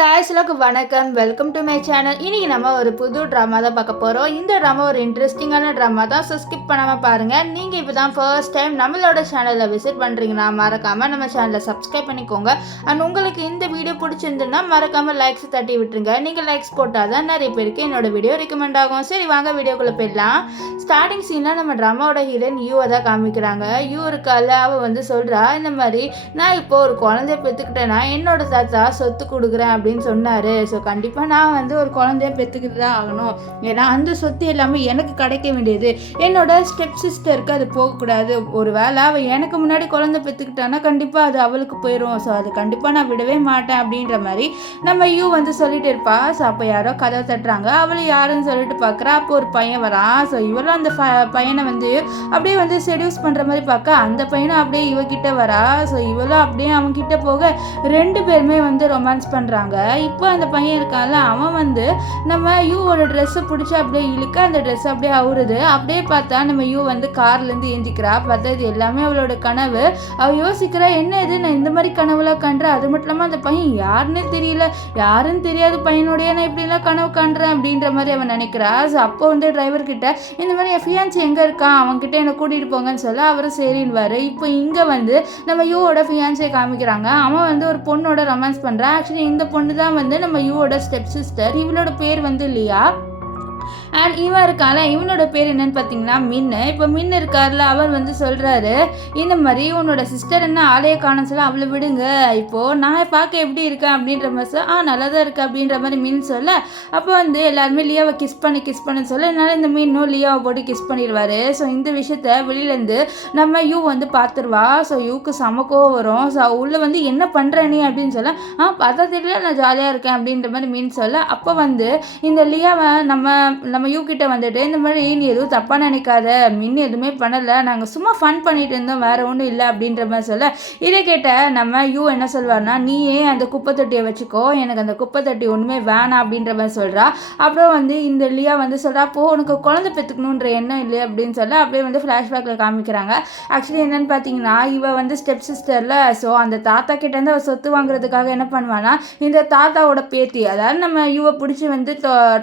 guys, வணக்கம். Welcome to my channel. இன்னைக்கு நம்ம ஒரு புது ட்ராமா தான் பார்க்க போகிறோம். இந்த ட்ராமா ஒரு இன்ட்ரெஸ்டிங்கான ட்ராமா தான். ஸோ ஸ்கிப் பண்ணாமல் பாருங்கள். நீங்கள் இப்போ தான் ஃபர்ஸ்ட் டைம் நம்மளோட சேனலில் விசிட் பண்ணுறீங்கன்னா மறக்காமல் நம்ம சேனலை சப்ஸ்கிரைப் பண்ணிக்கோங்க. அண்ட் உங்களுக்கு இந்த வீடியோ பிடிச்சிருந்துன்னா மறக்காமல் லைக்ஸ் தட்டி விட்டுருங்க. நீங்கள் லைக்ஸ் போட்டால் தான் நிறைய பேருக்கு என்னோட வீடியோ ரெக்கமெண்ட் ஆகும். சரி வாங்க வீடியோக்குள்ளே போயிடலாம். ஸ்டார்டிங் சீனில் நம்ம ட்ராமாவோட ஹீரோயின் யூவை தான் காமிக்கிறாங்க. யூ இருக்கால அவள் வந்து சொல்கிறா, இந்த மாதிரி நான் இப்போ ஒரு குழந்தைய பெற்றுக்கிட்டேன்னா என்னோட தாத்தா சொத்து கொடுக்குறேன் அப்படின்னு சொன்னார். ஸோ கண்டிப்பாக நான் வந்து ஒரு குழந்தைய பெற்றுக்கிட்டு தான் ஆகணும். ஏன்னா அந்த சொத்து எல்லாமே எனக்கு கிடைக்க வேண்டியது. என்னோட ஸ்டெப் சிஸ்டருக்கு அது போகக்கூடாது. ஒரு வேளை அவள் எனக்கு முன்னாடி குழந்தை பெற்றுக்கிட்டான்னா கண்டிப்பாக அது அவளுக்கு போயிடும். ஸோ அது கண்டிப்பாக நான் விடவே மாட்டேன் அப்படின்ற மாதிரி நம்ம யூ வந்து சொல்லிட்டு இருப்பா. ஸோ அப்போ யாரோ கதவை தட்டுறாங்க. அவளை யாருன்னு சொல்லிட்டு பார்க்குறா. அப்போ ஒரு பையன் வரான். ஸோ இவளும் அந்த பையனை வந்து அப்படியே வந்து செடியூஸ் பண்ணுற மாதிரி பார்க்க அந்த பையனை அப்படியே இவகிட்ட வரா. ஸோ இவளும் அப்படியே அவன்கிட்ட போக ரெண்டு பேருமே வந்து ரொமான்ஸ் பண்ணுறாங்க. இப்போ அந்த பையன் இருக்கான்ல அவன் வந்து நம்ம யூவோட ட்ரெஸ்ஸை பிடிச்சி அப்படியே இழுக்க அந்த ட்ரெஸ் அப்படியே அவுறுது. அப்படியே பார்த்தா நம்ம யூ வந்து கார்லேருந்து ஏஞ்சிக்கிறா. பார்த்தா இது எல்லாமே அவளோட கனவு. அவள் யோசிக்கிறா, என்ன இது நான் இந்த மாதிரி கனவுலாம் காண்றேன். அது மட்டும் இல்லாமல் அந்த பையன் யாருன்னே தெரியல, யாருன்னு தெரியாத பையனோடைய நான் இப்படிலாம் கனவு காண்றேன் அப்படின்ற மாதிரி அவன் நினைக்கிறா. ஸோ அப்போ வந்து டிரைவர்கிட்ட இந்த மாதிரி என் ஃபியான்சி எங்கே இருக்கான், அவன்கிட்ட என்னை கூட்டிகிட்டு போங்கன்னு சொல்ல அவரும் சரின்னுவார். இப்போ இங்கே வந்து நம்ம யூவோட ஃபியான்சியை காமிக்கிறாங்க. அவன் வந்து ஒரு பொண்ணோட ரொமான்ஸ் பண்ணுறான். ஆக்சுவலி இந்த பொண்ணு தான் வந்து நம்ம யூவோட ஸ்டெப் சிஸ்டர். இவளோட பேர் வந்து லியா. அண்ட் இவன் இருக்கால இவனோட பேர் என்னன்னு பார்த்தீங்கன்னா மின்னு. இப்போ மின்னு இருக்கார்ல அவர் வந்து சொல்கிறாரு, இந்த மாதிரி உன்னோட சிஸ்டர் என்ன ஆலய காணும் சொல்ல அவளை விடுங்க, இப்போது நான் பார்க்க எப்படி இருக்கேன் அப்படின்ற மாதிரி நல்லா தான் இருக்கு அப்படின்ற மாதிரி மின் சொல்ல அப்போ வந்து எல்லாருமே லியாவை கிஸ் பண்ணு சொல்ல என்னால் இந்த மீனும் லியாவை போட்டு கிஸ் பண்ணிடுவார். ஸோ இந்த விஷயத்த வெளியிலேருந்து நம்ம யூ வந்து பார்த்துருவா. ஸோ யூக்கு சமக்கோ வரும். ஸோ உள்ளே வந்து என்ன பண்ணுற நீ அப்படின்னு சொல்ல பார்த்தா தெரியல நான் ஜாலியாக இருக்கேன் அப்படின்ற மாதிரி மீன் சொல்ல அப்போ வந்து இந்த லியாவை நம்ம யூ கிட்ட வந்துட்டு இந்த மாதிரி நீ எதுவும் தப்பாக நினைக்காத, மின்னு எதுவுமே பண்ணலை, நாங்கள் சும்மா ஃபன் பண்ணிட்டு இருந்தோம், வேற ஒன்றும் இல்லை அப்படின்ற மாதிரி சொல்ல இதை கேட்ட நம்ம யூ என்ன சொல்வார்னா, நீயே அந்த குப்பை தொட்டியை வச்சுக்கோ, எனக்கு அந்த குப்பை தொட்டி ஒன்றுமே வேணாம் அப்படின்ற மாதிரி சொல்கிறா. அப்புறம் வந்து இந்த லியா வந்து சொல்கிறா, அப்போ உனக்கு குழந்தை பெற்றுக்கணுன்ற எண்ணம் இல்லை அப்படின்னு சொல்ல அப்படியே வந்து ஃப்ளாஷ்பேக்கில் காமிக்கிறாங்க. ஆக்சுவலி என்னென்னு பார்த்தீங்கன்னா இவ வந்து ஸ்டெப் சிஸ்டரில். ஸோ அந்த தாத்தா கிட்டேருந்து அவள் சொத்து வாங்குறதுக்காக என்ன பண்ணுவான்னா இந்த தாத்தாவோட பேத்தி, அதாவது நம்ம யூவை பிடிச்சி வந்து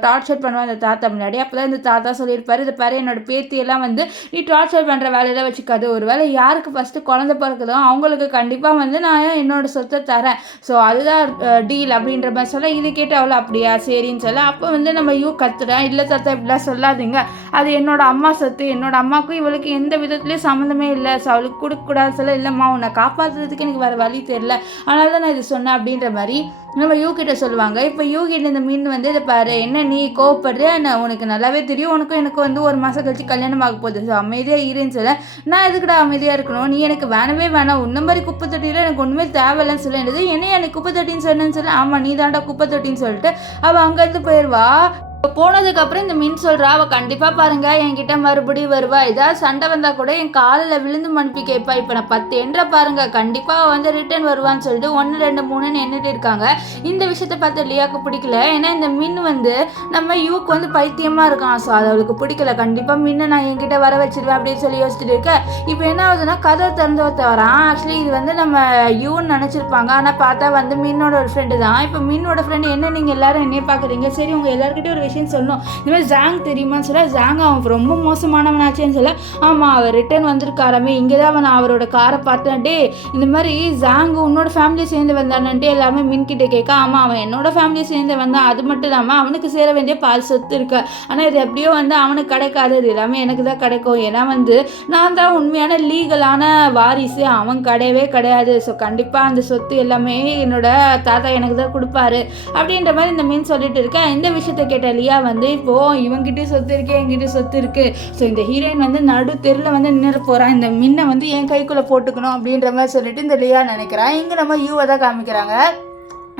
டார்ச்சர் பண்ணுவான் அந்த தாத்தா முன்னாடி. அப்போ தான் இந்த தாத்தா சொல்லியிருப்பாரு, இது பாரு என்னோட பேத்தியெல்லாம் வந்து நீ டார்ச்சர் பண்ணுற வேலையெல்லாம் வச்சுக்காது, ஒரு வேளை யாருக்கு ஃபஸ்ட்டு குழந்தை பிறக்குதோ அவங்களுக்கு கண்டிப்பாக வந்து நான் என்னோட சொத்தை தரேன், ஸோ அதுதான் டீல் அப்படின்ற மாதிரி சொல்ல இது கேட்டு அவ்வளோ அப்படியா சரின்னு சொல்ல அப்போ வந்து நம்ம யூ கத்துறேன், இல்லை தாத்தா இப்படிலாம் சொல்லாதீங்க, அது என்னோட அம்மா சொத்து, என்னோட அம்மாவுக்கும் இவளுக்கு எந்த விதத்துலேயும் சம்மந்தமே இல்லை, ஸோ அவளுக்கு கொடுக்கக்கூடாது சொல்ல இல்லைம்மா உன்னை காப்பாற்றுறதுக்கு எனக்கு வேறு வழி தெரியல அதனால தான் நான் இது சொன்னேன் அப்படின்ற மாதிரி நம்ம யூ கிட்ட சொல்லுவாங்க. இப்போ யூ கிட்ட இந்த மீன் வந்து இதை பாரு என்ன நீ கோவப்படுற, நான் உனக்கு நல்லாவே தெரியும், உனக்கும் எனக்கு வந்து ஒரு மாதம் கழிச்சு கல்யாணம் ஆக போகுது, ஸோ அமைதியாக இருன்னு சொல்ல நான் எதுக்குடா அமைதியாக இருக்கணும், நீ எனக்கு வேணவே வேணாம், உன்ன மாதிரி குப்பை தொட்டியில் எனக்கு ஒன்றுமே தேவையில்லைன்னு சொல்ல என்னது என்ன எனக்கு குப்பை தொட்டின்னு சொன்னேன்னு சொல்ல ஆமாம் நீ தாண்டா குப்பை தொட்டின்னு சொல்லிட்டு அவள் அங்கேருந்து போயிடுவா. இப்போ போனதுக்கப்புறம் இந்த மீன் சொல்கிறா, அவள் கண்டிப்பாக பாருங்க என்கிட்ட மறுபடியும் வருவா, ஏதாவது சண்டை வந்தால் கூட என் காலில் விழுந்து மனுப்பி கேட்பா, இப்போ நான் 10 என்ற பாருங்க கண்டிப்பாக வந்து ரிட்டர்ன் வருவான்னு சொல்லிட்டு 1 2 3ன்னு எண்ணிட்டு இருக்காங்க. இந்த விஷயத்தை பார்த்து லியாவுக்கு பிடிக்கல. ஏன்னா இந்த மீன் வந்து நம்ம யூக்கு வந்து பைத்தியமாக இருக்கான். ஸோ அது அவளுக்கு பிடிக்கல. கண்டிப்பாக மீன் நான் என்கிட்ட வர வச்சிருவேன் அப்படின்னு சொல்லி யோசிச்சுட்டு இருக்கேன். இப்போ என்ன ஆகுதுன்னா கதை திறந்து வரான். ஆக்சுவலி இது வந்து நம்ம யூன்னு நினச்சிருப்பாங்க, ஆனால் பார்த்தா வந்து மீனோட ஒரு ஃப்ரெண்டு தான். இப்போ மீனோட ஃப்ரெண்டு என்ன நீங்கள் எல்லாரும் என்னையே பார்க்குறீங்க, சரி உங்கள் எல்லாருக்கிட்டே ஒரு விஷயம் சொல்லணும், இந்த மாதிரி ஜாங் தெரியுமான்னு சொல்ல ஜாங் அவன் ரொம்ப மோசமானவனாச்சேன்னு சொல்ல ஆமாம் அவர் ரிட்டர்ன் வந்திருக்காரமே, இங்கே தான் அவன் அவரோட காரை பார்த்தேன்டே, இந்த மாதிரி ஜாங்கு உன்னோட ஃபேமிலியை சேர்ந்து வந்தானன்ட்டு எல்லாமே மின்கிட்ட கேட்க ஆமாம் அவன் என்னோட ஃபேமிலியை சேர்ந்து வந்தான், அது மட்டும் இல்லாமல் அவனுக்கு சேர வேண்டிய பால் சொத்து இருக்கு, ஆனால் இது எப்படியோ வந்து அவனுக்கு கிடைக்காது, இது எல்லாமே எனக்கு தான் கிடைக்கும், ஏன்னா வந்து நான் தான் உண்மையான லீகலான வாரிசு, அவன் கிடையவே கிடையாது, ஸோ கண்டிப்பாக அந்த சொத்து எல்லாமே என்னோட தாத்தா எனக்கு தான் கொடுப்பாரு அப்படின்ற மாதிரி இந்த மீன் சொல்லிட்டு இருக்கேன். இந்த விஷயத்தை கேட்ட லியா வந்து இப்போ இவங்கிட்டயும் சொத்து இருக்கு என்கிட்ட சொத்து இருக்கு, ஸோ இந்த ஹீரோயின் வந்து நடு தெருவில் வந்து நின்று போகிறான், இந்த மின்னை வந்து என் கைக்குள்ளே போட்டுக்கணும் அப்படின்ற மாதிரி சொல்லிட்டு இந்த லியா நினைக்கிறான். இங்கே நம்ம யூவை தான் காமிக்கிறாங்க.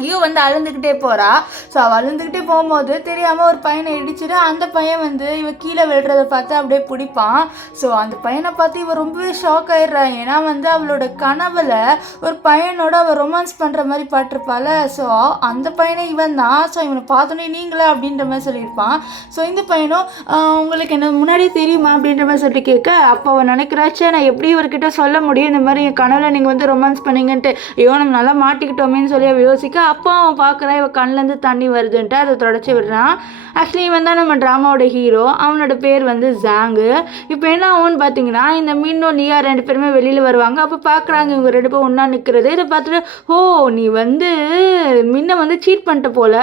யூ வந்து அழுந்துக்கிட்டே போகிறா. ஸோ அவள் அழுந்துக்கிட்டே போகும்போது தெரியாமல் ஒரு பையனை இடிச்சிட்டு அந்த பையன் வந்து இவன் கீழே விழுறதை பார்த்து அப்படியே பிடிப்பான். ஸோ அந்த பையனை பார்த்து இவன் ரொம்பவே ஷாக் ஆயிடுறான். ஏன்னா வந்து அவளோட கனவில் ஒரு பையனோட அவள் ரொமான்ஸ் பண்ணுற மாதிரி பாட்டிருப்பாள். ஸோ அந்த பையனை இவன் தான். ஸோ இவனை பார்த்தோன்னே நீங்களே அப்படின்ற மாதிரி சொல்லியிருப்பான். ஸோ இந்த பையனும் உங்களுக்கு என்ன முன்னாடியே தெரியுமா அப்படின்ற மாதிரி சொல்லிட்டு கேட்க அப்போ அவன் நினைக்கிறாச்சே நான் எப்படி இவர்கிட்ட சொல்ல முடியும் இந்த மாதிரி என் கனவில் நீங்கள் வந்து ரொமான்ஸ் பண்ணீங்கன்ட்டு, ஐயோ நம்ம நல்லா மாட்டிக்கிட்டோமேன்னு சொல்லி அவள் யோசிக்க அப்போ அவன் பார்க்குறான் இவன் கண்ணிலேருந்து தண்ணி வருதுன்ட்டு அதை தொடச்சி விடுறான். ஆக்சுவலி இவன் தான் நம்ம ட்ராமாவோட ஹீரோ. அவனோட பேர் வந்து ஜாங்கு. இப்போ என்ன ஆகும்னு பார்த்தீங்கன்னா இந்த மீனும் லியா 2 பேருமே வெளியில் வருவாங்க. அப்போ பார்க்குறாங்க இவங்க 2 பேரும் ஒன்றா நிற்கிறது. இதை பார்த்துட்டு ஓ நீ வந்து மின்னை வந்து சீட் பண்ணிட்ட போல,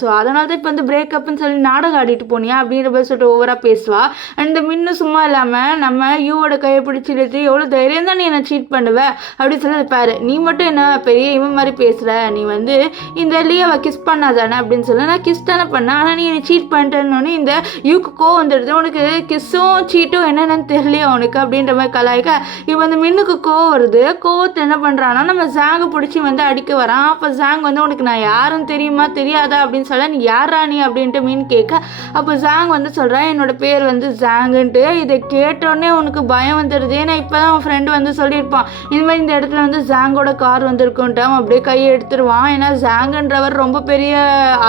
ஸோ அதனால தான் இப்போ வந்து பிரேக்கப்னு சொல்லி நாடகம் ஆடிட்டு போனியா அப்படின்ற மாதிரி சொல்லிட்டு ஓவராக பேசுவா. அண்ட் இந்த மின்னு சும்மா இல்லாமல் நம்ம யூவோட கையை பிடிச்சி இழுத்து எவ்வளோ தைரியம் தான் நீ என்ன சீட் பண்ணுவ அப்படின்னு சொல்லி பாரு, நீ மட்டும் என்ன பெரிய இவன் மாதிரி பேசுகிற, நீ வந்து இந்த லியாவை கிஸ் பண்ணாதானே அப்படின்னு சொல்லி நான் கிஸ் தானே பண்ணேன், ஆனால் நீ என்னை சீட் பண்ணிட்டேன்னு இந்த யூக்கு கோவம் வந்துடுது. உனக்கு கிஸ்ஸும் சீட்டும் என்னென்னு தெரியலையா உனக்கு அப்படின்ற மாதிரி கலாய்க்க இப்போ வந்து மின்னுக்கு கோவம் வருது. கோவத்தை என்ன பண்ணுறான்னா நம்ம ஜாங்கை பிடிச்சி வந்து அடிக்க வரான். அப்போ ஜாங் வந்து உனக்கு நான் யாரும் தெரியுமா தெரியாதா அப்படின்னு சொல்ல நீ யாரா நீ அப்படின்ட்டு மீன் கேட்க அப்போ ஜாங் வந்து சொல்கிறேன் என்னோட பேர் வந்து ஜாங்குன்ட்டு. இதை கேட்டோடனே உனக்கு பயம் வந்துடுது. ஏன்னா இப்போ தான் அவன் ஃப்ரெண்டு வந்து சொல்லியிருப்பான் இந்த மாதிரி இந்த இடத்துல வந்து ஜாங்கோட கார் வந்திருக்குன்ட்டு. அவன் அப்படியே கையை எடுத்துருவான். ஏன்னா ஜாங்குன்றவர் ரொம்ப பெரிய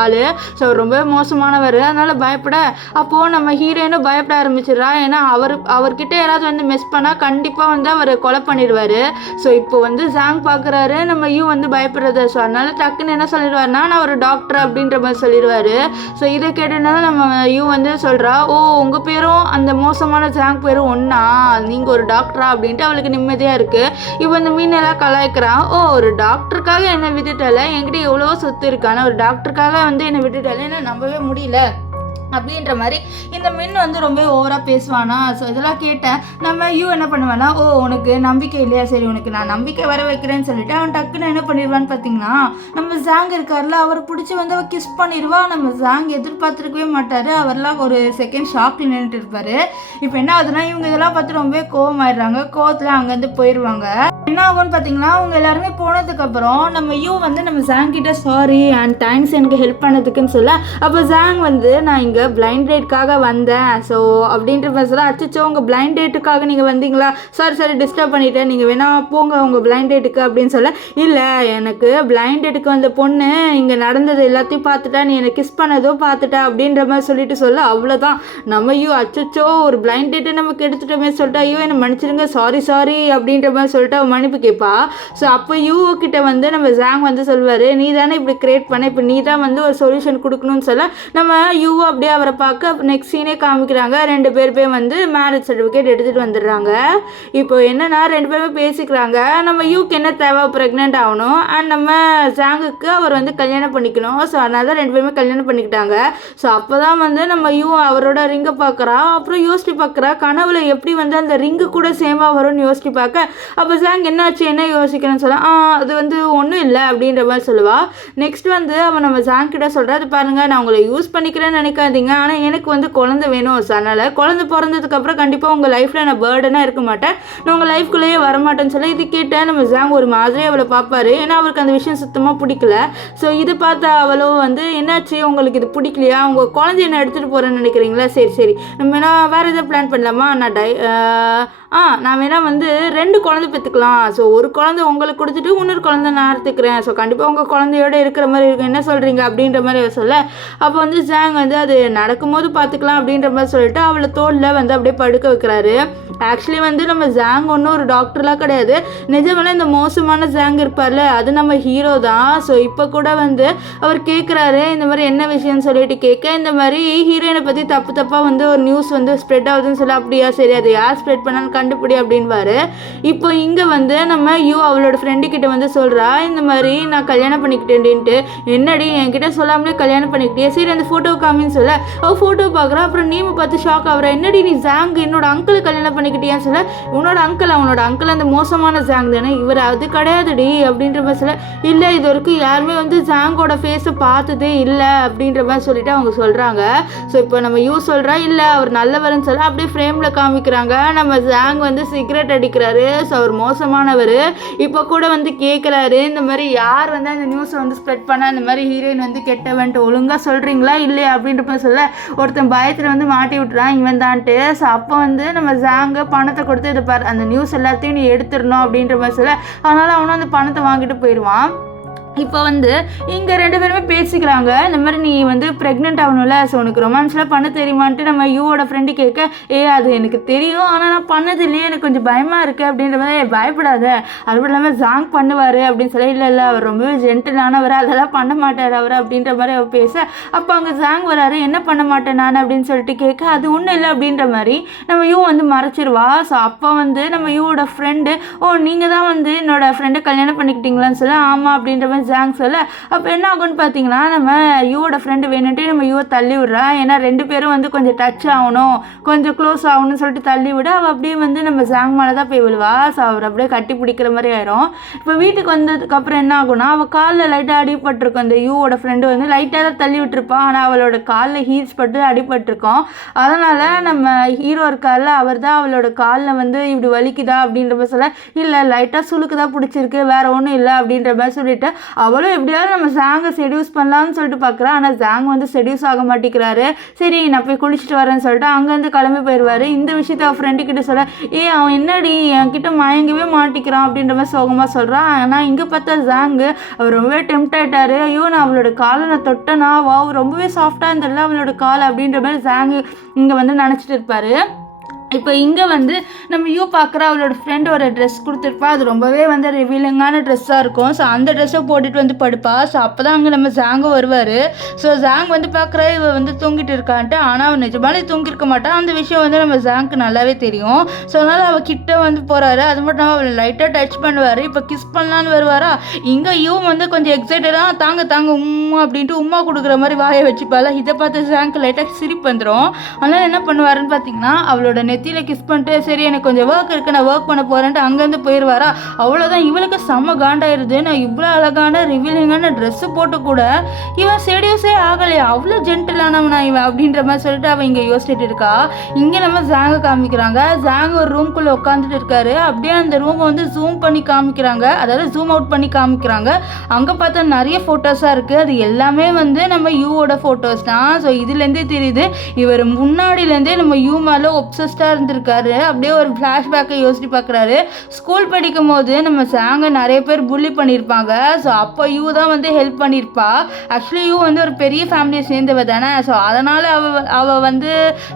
ஆள், ஸோ ரொம்ப மோசமானவர், அதனால் பயப்பட அப்போது நம்ம ஹீரோயினும் பயப்பட ஆரம்பிச்சிடுறா. ஏன்னா அவர்கிட்ட யாராவது வந்து மிஸ் பண்ணால் கண்டிப்பாக வந்து அவர் கொலை பண்ணிடுவார். ஸோ இப்போ வந்து ஜாங் பார்க்குறாரு நம்ம யூ வந்து பயப்படுறது. ஸோ அதனால டக்குன்னு என்ன சொல்லிடுவாருன்னா நான் ஒரு டாக்டர் அப்படின்ற மாதிரி சொல்லிடுவார். ஸோ இதை கேட்டுனா நம்ம யூ வந்து சொல்கிறா ஓ உங்கள் பேரும் அந்த மோசமான ஜாங் பேரும் ஒன்றா, நீங்கள் ஒரு டாக்டரா அப்படின்ட்டு அவளுக்கு நிம்மதியாக இருக்குது. இப்போ இந்த மீனெல்லாம் கலாய்க்கிறான். ஓ ஒரு டாக்டருக்காக என்னை விட்டுட்டால, என்கிட்ட எவ்வளோ சொத்து இருக்கான ஒரு டாக்டருக்காக வந்து என்னை விட்டுட்டால என்ன நம்பவே முடியல அப்படின்ற மாதிரி இந்த மின் வந்து ரொம்ப ஓவராக பேசுவானா. ஸோ இதெல்லாம் கேட்டேன் நம்ம யூ என்ன பண்ணுவானா ஓ உனக்கு நம்பிக்கை இல்லையா, சரி உனக்கு நான் நம்பிக்கை வர வைக்கிறேன்னு சொல்லிட்டு அவன் டக்குன்னு என்ன பண்ணிடுவான்னு பார்த்தீங்கன்னா நம்ம ஜாங் இருக்கார்ல அவரை பிடிச்சி வந்து அவள் கிஸ் பண்ணிடுவா. நம்ம ஜாங் எதிர்பார்த்துருக்கவே மாட்டார். அவர்லாம் ஒரு செகண்ட் ஷாக்கில் நின்றுட்டு இருப்பார். இப்போ என்ன ஆகுதுன்னா இவங்க இதெல்லாம் பார்த்து ரொம்ப கோவமாயிடுறாங்க. கோவத்தில் அங்கேருந்து போயிடுவாங்க. என்ன ஆகும்னு பார்த்தீங்கன்னா அவங்க எல்லாருமே போனதுக்கப்புறம் நம்ம யூ வந்து நம்ம ஜாங் கிட்ட சாரி அண்ட் தேங்க்ஸ் எனக்கு ஹெல்ப் பண்ணதுக்குன்னு சொல்ல அப்போ ஜாங் வந்து நான் இங்கே பிளைண்ட் டேட்டுக்காக வந்தேன் ஸோ அப்படின்ற பேசலாம். அச்சோ உங்கள் பிளைண்ட் டேட்டுக்காக நீங்கள் வந்தீங்களா, சாரி டிஸ்டர்ப் பண்ணிட்டேன், நீங்கள் வேணா போங்க உங்கள் பிளைண்ட் டேட்டுக்கு அப்படின்னு சொல்ல இல்லை எனக்கு பிளைண்ட் டேட்டுக்கு வந்த பொண்ணு இங்கே நடந்தது எல்லாத்தையும் பார்த்துட்டா, நீ என்னை கிஸ் பண்ணதோ பார்த்துட்டா அப்படின்ற மாதிரி சொல்லிட்டு சொல்ல அவ்வளோதான். நம்ம ஐயோ அச்சோ ஒரு பிளைண்ட் டேட்டை நமக்கு எடுத்துட்டோமே சொல்லிட்டு ஐயோ என்னை மன்னிச்சிருங்க சாரி அப்படின்ற மாதிரி சொல்லிட்டு அவன் மன்னிப்பு கேட்பா. ஸோ அப்போ யூ கிட்ட வந்து நம்ம ஜாங் வந்து சொல்வார் நீ தானே இப்படி கிரியேட் பண்ண, இப்போ நீ தான் வந்து ஒரு சொல்யூஷன் கொடுக்கணும்னு சொல்ல நம்ம யூ அப்படியே அவரை பார்க்க நெக்ஸ்ட் சீனே காமிக்கிறாங்க. 2 பேருமே வந்து மேரேஜ் சர்டிஃபிகேட் எடுத்துகிட்டு வந்துடுறாங்க. இப்போ என்னன்னா 2 பேருமே பேசிக்கிறாங்க. நம்ம யூக்கு என்ன தேவை ப்ரெக்னென்ட் ஆகணும் அண்ட் நம்ம ஜாங்குக்கு அவர் வந்து கல்யாணம் பண்ணிக்கணும். ஸோ அதனால தான் 2 பேருமே கல்யாணம் பண்ணிக்கிட்டாங்க. ஸோ அப்போ தான் வந்து நம்ம யூ அவரோட ரிங்கை பார்க்குறா. அப்புறம் யோசிச்சு பார்க்குறா கனவுல எப்படி வந்து அந்த ரிங்கு கூட சேமாக வரும்னு யோசிச்சு பார்க்க அப்போ ஜாங் என்னாச்சு என்ன யோசிக்கிறேன்னு சொல்ல அது வந்து ஒன்றும் இல்லை அப்படின்ற மாதிரி சொல்லுவா. நெக்ஸ்ட் வந்து அவன் நம்ம ஜாங் கிட்ட சொல்கிறா அது பாருங்கள் நான் உங்களை யூஸ் பண்ணிக்கிறேன்னு நினைக்காதீங்க, ஆனால் எனக்கு வந்து குழந்தை வேணும். ஸோ அதனால் குழந்தை பிறந்ததுக்கப்புறம் கண்டிப்பாக உங்கள் லைஃப்பில் நான் பேர்டனாக இருக்க மாட்டேன், நான் உங்கள் லைஃப்குள்ளேயே வரமாட்டேன்னு சொல்லி இது கேட்டேன். நம்ம ஜாங் ஒரு மாதிரி அவளை பார்ப்பாரு. ஏன்னா அவருக்கு அந்த விஷயம் சுத்தமாக பிடிக்கல. ஸோ இது பார்த்தா அவளும் வந்து என்னாச்சு உங்களுக்கு இது பிடிக்கலையா, உங்கள் குழந்தைய என்ன எடுத்துகிட்டு போகிறேன்னு நினைக்கிறீங்களா, சரி நம்ம வேணா வேறு எதாவது பிளான் பண்ணலாமா, நான் வேணா வந்து 2 குழந்தை பெற்றுக்கலாம். ஸோ ஒரு குழந்தை உங்களுக்கு கொடுத்துட்டு இன்னொரு குழந்தை நான் எடுத்துக்கிறேன். ஸோ கண்டிப்பாக உங்கள் குழந்தையோட இருக்கிற மாதிரி இருக்கும், என்ன சொல்கிறீங்க அப்படின்ற மாதிரி சொல்ல அப்போ வந்து ஜாங் வந்து அது நடக்கும்போது பார்த்துக்கலாம் அப்படின்ற மாதிரி சொல்லிட்டு அவளை தோளில் வந்து அப்படியே படுக்க வைக்கிறாரு. ஆக்சுவலி வந்து நம்ம ஜாங் ஒன்றும் ஒரு டாக்டர்லாம் கிடையாது, நிஜமெல்லாம் இந்த மோசமான ஜாங் இருப்பார்ல அது நம்ம ஹீரோ தான். ஸோ இப்போ கூட வந்து அவர் கேட்குறாரு இந்த மாதிரி என்ன விஷயம்னு சொல்லிட்டு கேட்க இந்த மாதிரி ஹீரோயினை பற்றி தப்பாக வந்து ஒரு நியூஸ் வந்து ஸ்ப்ரெட் ஆகுதுன்னு சொல்ல அப்படியா சரி அதை யார் ஸ்ப்ரெட் பண்ணான்னு கண்டுபிடி அப்படின்வாரு. இப்போ இங்கே வந்து நம்ம யூ அவளோட ஃப்ரெண்டுக்கிட்ட வந்து சொல்கிறா இந்த மாதிரி நான் கல்யாணம் பண்ணிக்கிட்டேன்ட்டு. என்னடி என்கிட்ட சொல்லாமலே கல்யாணம் பண்ணிக்கிட்டே, சரி அந்த ஃபோட்டோ காமின்னு சொல்ல அவள் ஃபோட்டோ பார்க்குறா. அப்புறம் நீமை பார்த்து ஷாக் ஆகுறா, என்னடி நீ ஜாங் என்னோட அங்கிளை கல்யாணம் பண்ணிக்கிட்டியான்னு சொல்ல உன்னோட அங்கிள் அந்த மோசமான ஜாங் தானே, இவர் அது கிடையாதுடி அப்படின்ற மாதிரி சொல்ல இல்லை இது வரைக்கும் யாருமே வந்து ஜாங்கோட ஃபேஸை பார்த்ததே இல்லை அப்படின்ற மாதிரி சொல்லிட்டு அவங்க சொல்கிறாங்க. ஸோ இப்போ நம்ம யூ சொல்கிறா இல்லை அவர் நல்லவர்னு சொல்ல அப்படியே ஃப்ரேமில் காமிக்கிறாங்க. நம்ம ஜாங் வந்து சிகரெட் அடிக்கிறாரு. ஸோ அவர் மோசமானவர். இப்போ கூட வந்து கேட்குறாரு இந்த மாதிரி யார் வந்து அந்த நியூஸை வந்து ஸ்ப்ரெட் பண்ணால் இந்த மாதிரி ஹீரோயின் வந்து கெட்டவன்ட்டு ஒழுங்காக சொல்கிறீங்களா இல்லையா அப்படின்றப்ப சொல்ல ஒருத்தன் பயத்தில் வந்து மாட்டி விட்டுறான் இவன் தான்ட்டு. ஸோ அப்போ வந்து நம்ம ஜாங்க பணத்தை கொடுத்து இதை பாரு அந்த நியூஸ் எல்லாத்தையும் நீ எடுத்துடணும் அப்படின்ற மாதிரி சொல்ல அதனால் அவனும் அந்த பணத்தை வாங்கிட்டு போயிடுவான். இப்போ வந்து இங்கே 2 பேருமே பேசிக்கிறாங்க. இந்த மாதிரி நீ வந்து ப்ரெக்னென்ட் ஆகணும்ல, ஸோ உனக்கு ரொமான்ஸ்லாம் பண்ண தெரியுமான்ட்டு நம்ம யூவோட ஃப்ரெண்டு கேட்க, அது எனக்கு தெரியும், ஆனால் நான் பண்ணது இல்லையே, எனக்கு கொஞ்சம் பயமாக இருக்குது அப்படின்ற மாதிரி. பயப்படாத, அது மட்டும் இல்லாமல் ஜாங் பண்ணுவார் அப்படின்னு சொல்லி. இல்லை அவர் ரொம்பவே ஜென்டிலானவர், அதெல்லாம் பண்ண மாட்டார் அவர் அப்படின்ற மாதிரி அவர் பேச, அப்போ அங்கே ஜாங் வராரு. என்ன பண்ண மாட்டேன் நான் அப்படின்னு சொல்லிட்டு கேட்க, அது ஒன்றும் இல்லை அப்படின்ற மாதிரி நம்ம யூ வந்து மறைச்சிருவா. ஸோ அப்போ வந்து நம்ம யூவோட ஃப்ரெண்டு, நீங்கள் தான் வந்து என்னோட ஃப்ரெண்டை கல்யாணம் பண்ணிக்கிட்டீங்களான்னு சொல்ல, ஆமாம் அப்படின்ற மாதிரி ஜாங் சொல்ல, அப்போ என்ன ஆகும்னு பார்த்தீங்கன்னா நம்ம யூவோட ஃப்ரெண்டு வேணுன்ட்டு நம்ம யூவை தள்ளி விட்றா. ஏன்னா 2 பேரும் வந்து கொஞ்சம் டச் ஆகணும், கொஞ்சம் க்ளோஸ் ஆகணும்னு சொல்லிட்டு தள்ளி விட, அவள் அப்படியே வந்து நம்ம ஜாங் மேலே தான் போய் விழுவா. ஸோ அவர் அப்படியே கட்டி பிடிக்கிற மாதிரி ஆயிரும். இப்போ வீட்டுக்கு வந்ததுக்கப்புறம் என்ன ஆகும்னா, அவள் காலில் லைட்டாக அடிபட்டிருக்கும். அந்த யூவோட ஃப்ரெண்டு வந்து லைட்டாக தான் தள்ளி விட்டுருப்பான், ஆனால் அவளோட காலில் ஹீல்ஸ் பட்டு அடிபட்டிருக்கோம். அதனால் நம்ம ஹீரோ இருக்கார்ல, அவர் தான் அவளோட காலில் வந்து இப்படி வலிக்குதா அப்படின்ற மாதிரி சொல்ல, இல்லை லைட்டாக சுளுக்கு தான் பிடிச்சிருக்கு, வேற ஒன்றும் இல்லை அப்படின்ற மாதிரி சொல்லிட்டு அவளும் எப்படியாவது நம்ம ஜாங்கை செடியூஸ் பண்ணலான்னு சொல்லிட்டு பார்க்குறா. ஆனால் ஜாங் வந்து செடியூஸ் ஆக மாட்டேங்கிறாரு. சரி நான் போய் குளிச்சுட்டு வரேன்னு சொல்லிட்டு அங்கேருந்து கிளம்பி போயிடுவார். இந்த விஷயத்த அவள் ஃப்ரெண்டு கிட்ட சொல்ல, அவன் என்னடி என்கிட்ட மயங்கவே மாட்டிக்கிறான் அப்படின்ற மாதிரி சோகமாக சொல்கிறான். ஆனால் இங்கே பார்த்தா ஜாங்கு அவர் ரொம்பவே டெம்ட் ஆகிட்டாரு. ஐயோ நான் அவளோட காலை நான் தொட்டனா, ரொம்பவே சாஃப்டாக இருந்ததில்ல அவளோட கால் அப்படின்ற மாதிரி ஜாங்கு இங்கே வந்து நினச்சிட்டு இருப்பார். இப்போ இங்கே வந்து நம்ம யூ பார்க்குற அவளோட ஃப்ரெண்டு ஒரு ட்ரெஸ் கொடுத்துருப்பா. அது ரொம்பவே வந்து ரிவீலிங்கான ட்ரெஸ்ஸாக இருக்கும். ஸோ அந்த ட்ரெஸ்ஸை போட்டுட்டு வந்து படுப்பா. ஸோ அப்போ தான் அங்கே நம்ம ஜாங்கும் வருவார். ஸோ ஜாங் வந்து பார்க்குற இவ வந்து தூங்கிட்டு இருக்கான்ட்டு, ஆனால் அவன் நிஜமாலே தூங்கியிருக்க மாட்டான். அந்த விஷயம் வந்து நம்ம ஜாங்க்கு நல்லாவே தெரியும். ஸோ அதனால் அவள் கிட்ட வந்து போகிறாரு. அது மட்டும் இல்லாமல் அவளை லைட்டாக டச் பண்ணுவார். இப்போ கிஸ் பண்ணலான்னு வருவாரா, இங்கே யூ வந்து கொஞ்சம் எக்ஸைட்டடாக தாங்க உம்மா அப்படின்ட்டு உம்மா கொடுக்குற மாதிரி வாயை வச்சுப்பால. இதை பார்த்து ஜாங்க்கு லைட்டாக சிரிப்பு வந்துடும். அதனால் என்ன பண்ணுவாருன்னு பார்த்தீங்கன்னா, அவளோட நெத்தியில் கிஸ் பண்ணிட்டு, சரி எனக்கு கொஞ்சம் ஒர்க் இருக்குது நான் ஒர்க் பண்ண போகிறேன்ட்டு அங்கேருந்து போயிடுவாரா. அவ்வளோதான், இவளுக்கு செம்ம காண்டாயிருது. நான் இவ்வளோ அழகான ரிவீலிங்கான ட்ரெஸ்ஸு போட்டு கூட இவன் செடியூஸே ஆகலையா, அவ்வளோ ஜென்டிலானவனா இவன் அப்படின்ற மாதிரி சொல்லிட்டு அவன் இங்கே யோசிச்சுட்டு இருக்கா. இங்கே நம்ம ஜாங்கை காமிக்கிறாங்க. ஜாங் ஒரு ரூம்குள்ளே உட்காந்துட்டு இருக்காரு. அப்படியே அந்த ரூமை வந்து ஜூம் பண்ணி காமிக்கிறாங்க, அதாவது ஜூம் அவுட் பண்ணி காமிக்கிறாங்க. அங்கே பார்த்தா நிறைய ஃபோட்டோஸாக இருக்குது. அது எல்லாமே வந்து நம்ம யூவோட ஃபோட்டோஸ் தான். ஸோ இதுலேருந்தே தெரியுது இவர் முன்னாடியிலேருந்தே நம்ம யூ மேலே ஒப்சஸ்டாக இருந்திருக்காரு. அப்படியே ஒரு ஃப்ளாஷ்பேக்கை யோசிச்சு பார்க்குறாரு. ஸ்கூல் படிக்கும் போது நம்ம ஜாங்கை நிறைய பேர் புள்ளி பண்ணியிருப்பாங்க. ஸோ அப்போ யூ தான் வந்து ஹெல்ப் பண்ணியிருப்பா. ஆக்சுவலி யூ வந்து ஒரு பெரிய ஃபேமிலியை சேர்ந்தவ தானே. ஸோ அதனால் அவள் வந்து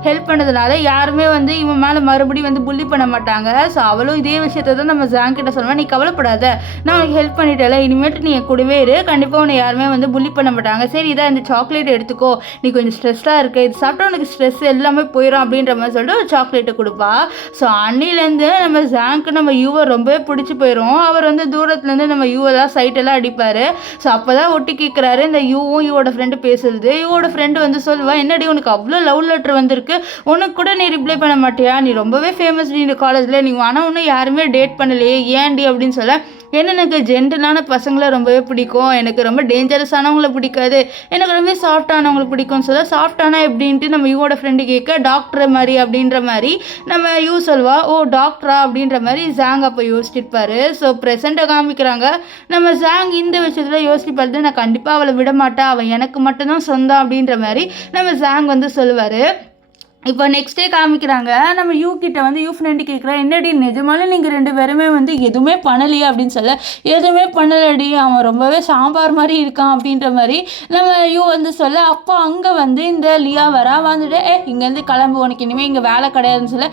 ஹெல்ப் பண்ணதுனால யாருமே வந்து இவன் மேலே மறுபடியும் வந்து புள்ளி பண்ண மாட்டாங்க. ஸோ அவளும் இதே விஷயத்தை தான் நம்ம ஜாங் கிட்ட சொல்லுவேன், நீ கவலைப்படாத, நான் உனக்கு ஹெல்ப் பண்ணிட்டேல, இனிமேட்டு நீ என் கூடவே இரு, கண்டிப்பாக உன்னை யாருமே வந்து புள்ளி பண்ண மாட்டாங்க. சரி இதான் இந்த சாக்லேட் எடுத்துக்கோ, நீ கொஞ்சம் ஸ்ட்ரெஸ்ஸாக இருக்க, இது சாப்பிட்டா உனக்கு ஸ்ட்ரெஸ் எல்லாமே போயிடும் அப்படின்ற மாதிரி சொல்லிட்டு ஒரு சாக்லேட்டை கொடுப்பா. ஸோ அன்னிலேருந்து நம்ம ஜாங்க்கு நம்ம யூவை ரொம்பவே பிடிச்சி போயிடும். அவர் வந்து தூரத்துலேருந்து நம்ம யூவெல்லாம் சைட்டெல்லாம் அடிப்பார். ஸோ அப்போ தான் ஒட்டி கேட்குறாரு இந்த யூவும் யூவோட ஃப்ரெண்டு பேசுறது. யூவோட ஃப்ரெண்டு வந்து சொல்லுவா, என்னடி உனக்கு அவ்வளோ லவ் லெட்டர் வந்திருக்கு, உனக்கு கூட நீ ரிப்ளை பண்ண மாட்டியா, நீ ரொம்பவே ஃபேமஸ் நீ இந்த காலேஜில், நீ ஆனால் ஒன்றும் யாருமே டேட் பண்ணலையே ஏன்டி அப்படின்னு சொல்ல, ஏன்னா எனக்கு ஜென்டலான பசங்களை ரொம்பவே பிடிக்கும், எனக்கு ரொம்ப டேஞ்சரஸானவங்களை பிடிக்காது, எனக்கு ரொம்ப சாஃப்டானவங்களை பிடிக்கும்னு சொல்ல, சாஃப்டானா எப்படின்ட்டு நம்ம யூவோட ஃப்ரெண்டு கேட்க, டாக்டர் மாதிரி அப்படின்ற மாதிரி நம்ம யூ சொல்வா. ஓ டாக்டரா அப்படின்ற மாதிரி ஜாங் அப்போ யோசிச்சிருப்பாரு. ஸோ ப்ரெசண்ட்டை காமிக்கிறாங்க. நம்ம ஜாங் இந்த விஷயத்தில் யோசிச்சு பார்த்து, நான் கண்டிப்பாக அவளை விட மாட்டேன், அவள் எனக்கு மட்டும்தான் சொந்தம் அப்படின்ற மாதிரி நம்ம ஜாங் வந்து சொல்லுவார். இப்போ நெக்ஸ்ட் டே காமிக்கிறாங்க. நம்ம யூ கிட்ட வந்து யூ ஃப்ரெண்டு கேட்குறா, என்னடி நிஜமாலே நீங்கள் 2 பேருமே வந்து எதுவுமே பண்ணலையே அப்படின்னு சொல்ல, எதுவுமே பண்ணலடி, அவன் ரொம்பவே சாம்பார் மாதிரி இருக்கான் அப்படின்ற மாதிரி நம்ம யூ வந்து சொல்ல, அப்போ அங்கே வந்து இந்த லியா வரா. வந்துட்டு இங்கேருந்து கிளம்பு, உனக்கு இனிமேல் இங்கே வேலை கிடையாதுன்னு சொல்ல,